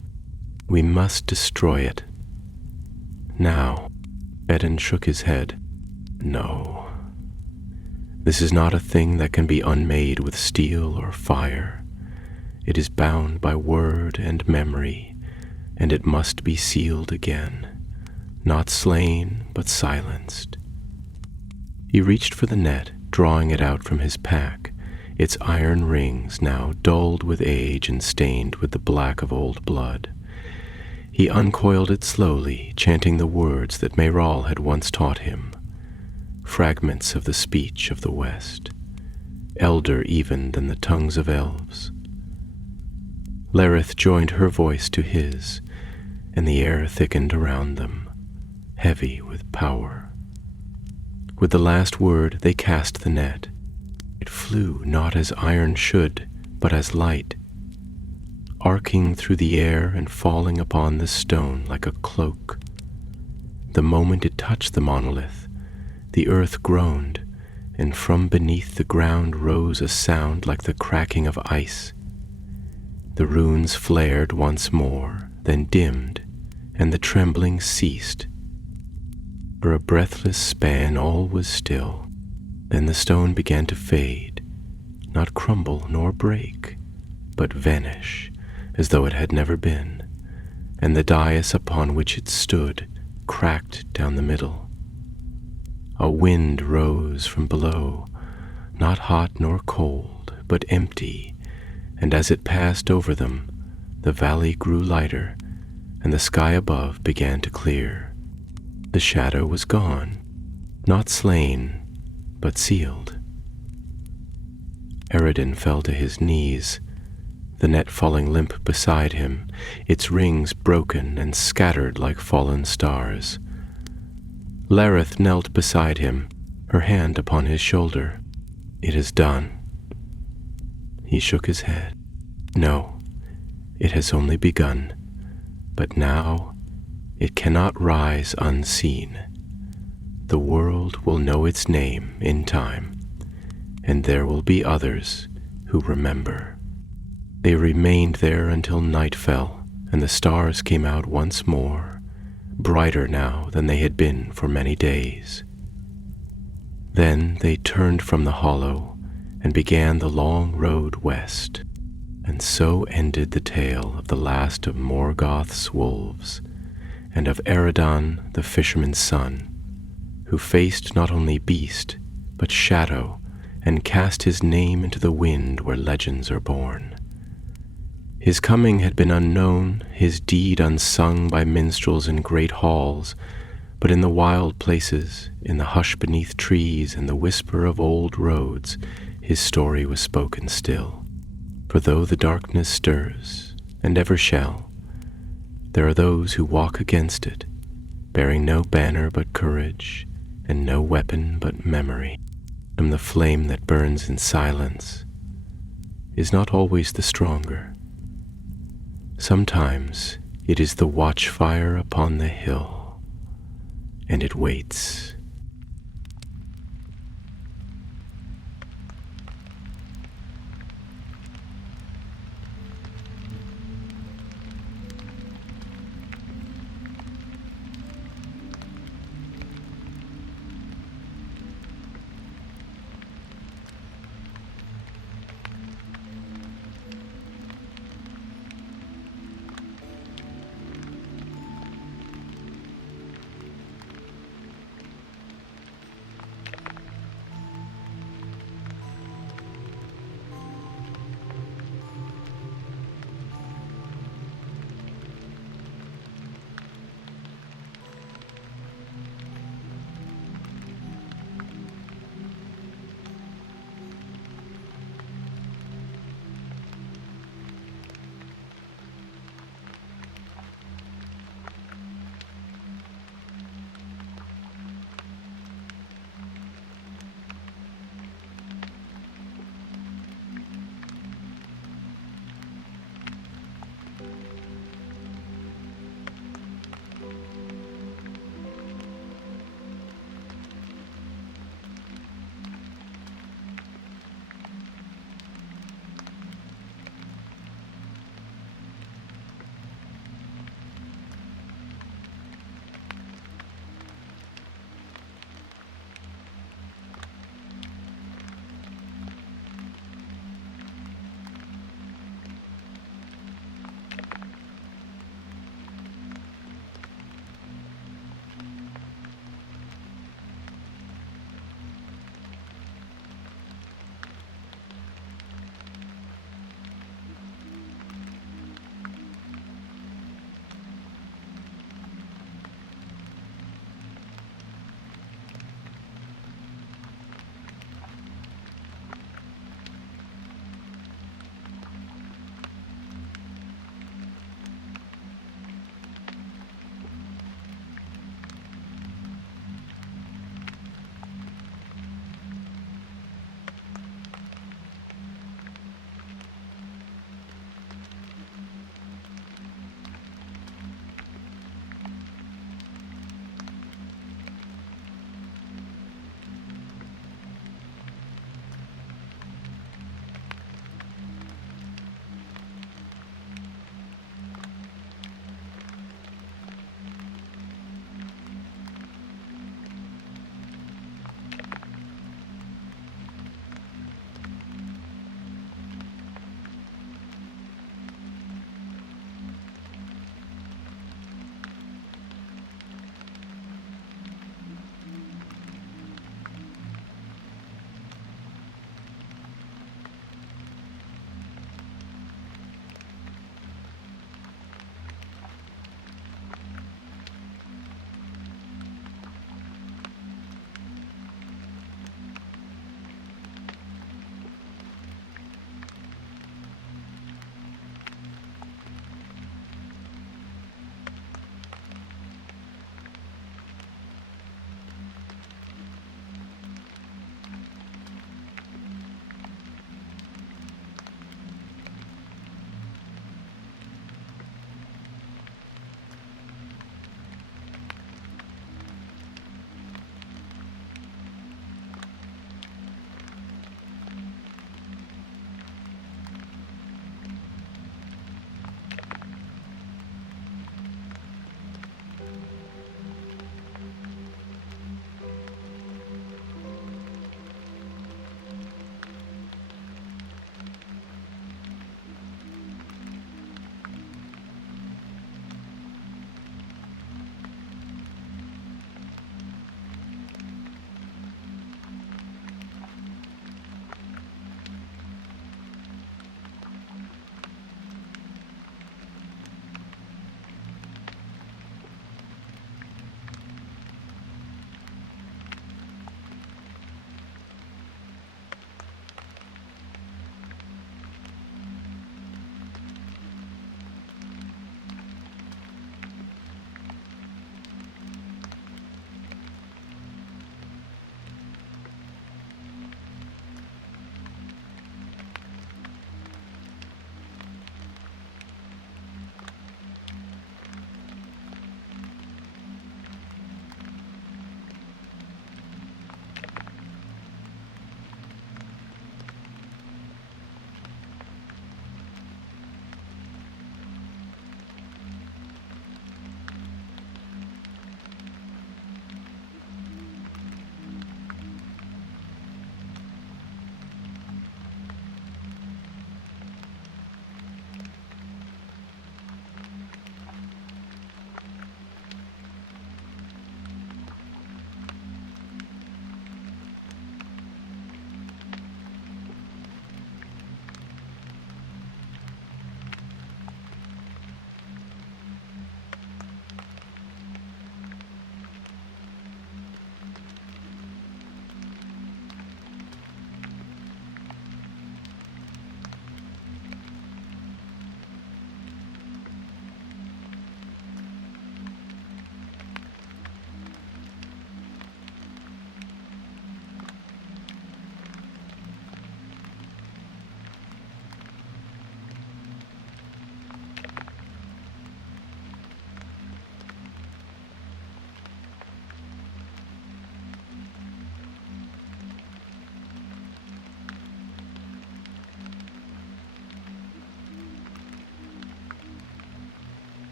"We must destroy it. Now." Bedtime shook his head. "No. This is not a thing that can be unmade with steel or fire. It is bound by word and memory, and it must be sealed again, not slain, but silenced." He reached for the net, drawing it out from his pack, its iron rings now dulled with age and stained with the black of old blood. He uncoiled it slowly, chanting the words that Mayral had once taught him, fragments of the speech of the West, elder even than the tongues of elves. Larith joined her voice to his, and the air thickened around them, heavy with power. With the last word they cast the net. It flew not as iron should, but as light, arcing through the air and falling upon the stone like a cloak. The moment it touched the monolith, the earth groaned, and from beneath the ground rose a sound like the cracking of ice. The runes flared once more, then dimmed, and the trembling ceased. For a breathless span all was still. Then the stone began to fade, not crumble nor break, but vanish as though it had never been, and the dais upon which it stood cracked down the middle. A wind rose from below, not hot nor cold, but empty, and as it passed over them, the valley grew lighter, and the sky above began to clear. The shadow was gone, not slain, but sealed. Eredin fell to his knees, the net falling limp beside him, its rings broken and scattered like fallen stars. Lareth knelt beside him, her hand upon his shoulder. "It is done." He shook his head. "No, it has only begun, but now it cannot rise unseen. The world will know its name in time, and there will be others who remember." They remained there until night fell, and the stars came out once more, brighter now than they had been for many days. Then they turned from the hollow and began the long road west, and so ended the tale of the last of Morgoth's wolves, and of Eredin the fisherman's son, who faced not only beast, but shadow, and cast his name into the wind where legends are born. His coming had been unknown, his deed unsung by minstrels in great halls, but in the wild places, in the hush beneath trees and the whisper of old roads, his story was spoken still. For though the darkness stirs, and ever shall, there are those who walk against it, bearing no banner but courage, and no weapon but memory. From the flame that burns in silence is not always the stronger. Sometimes it is the watchfire upon the hill, and it waits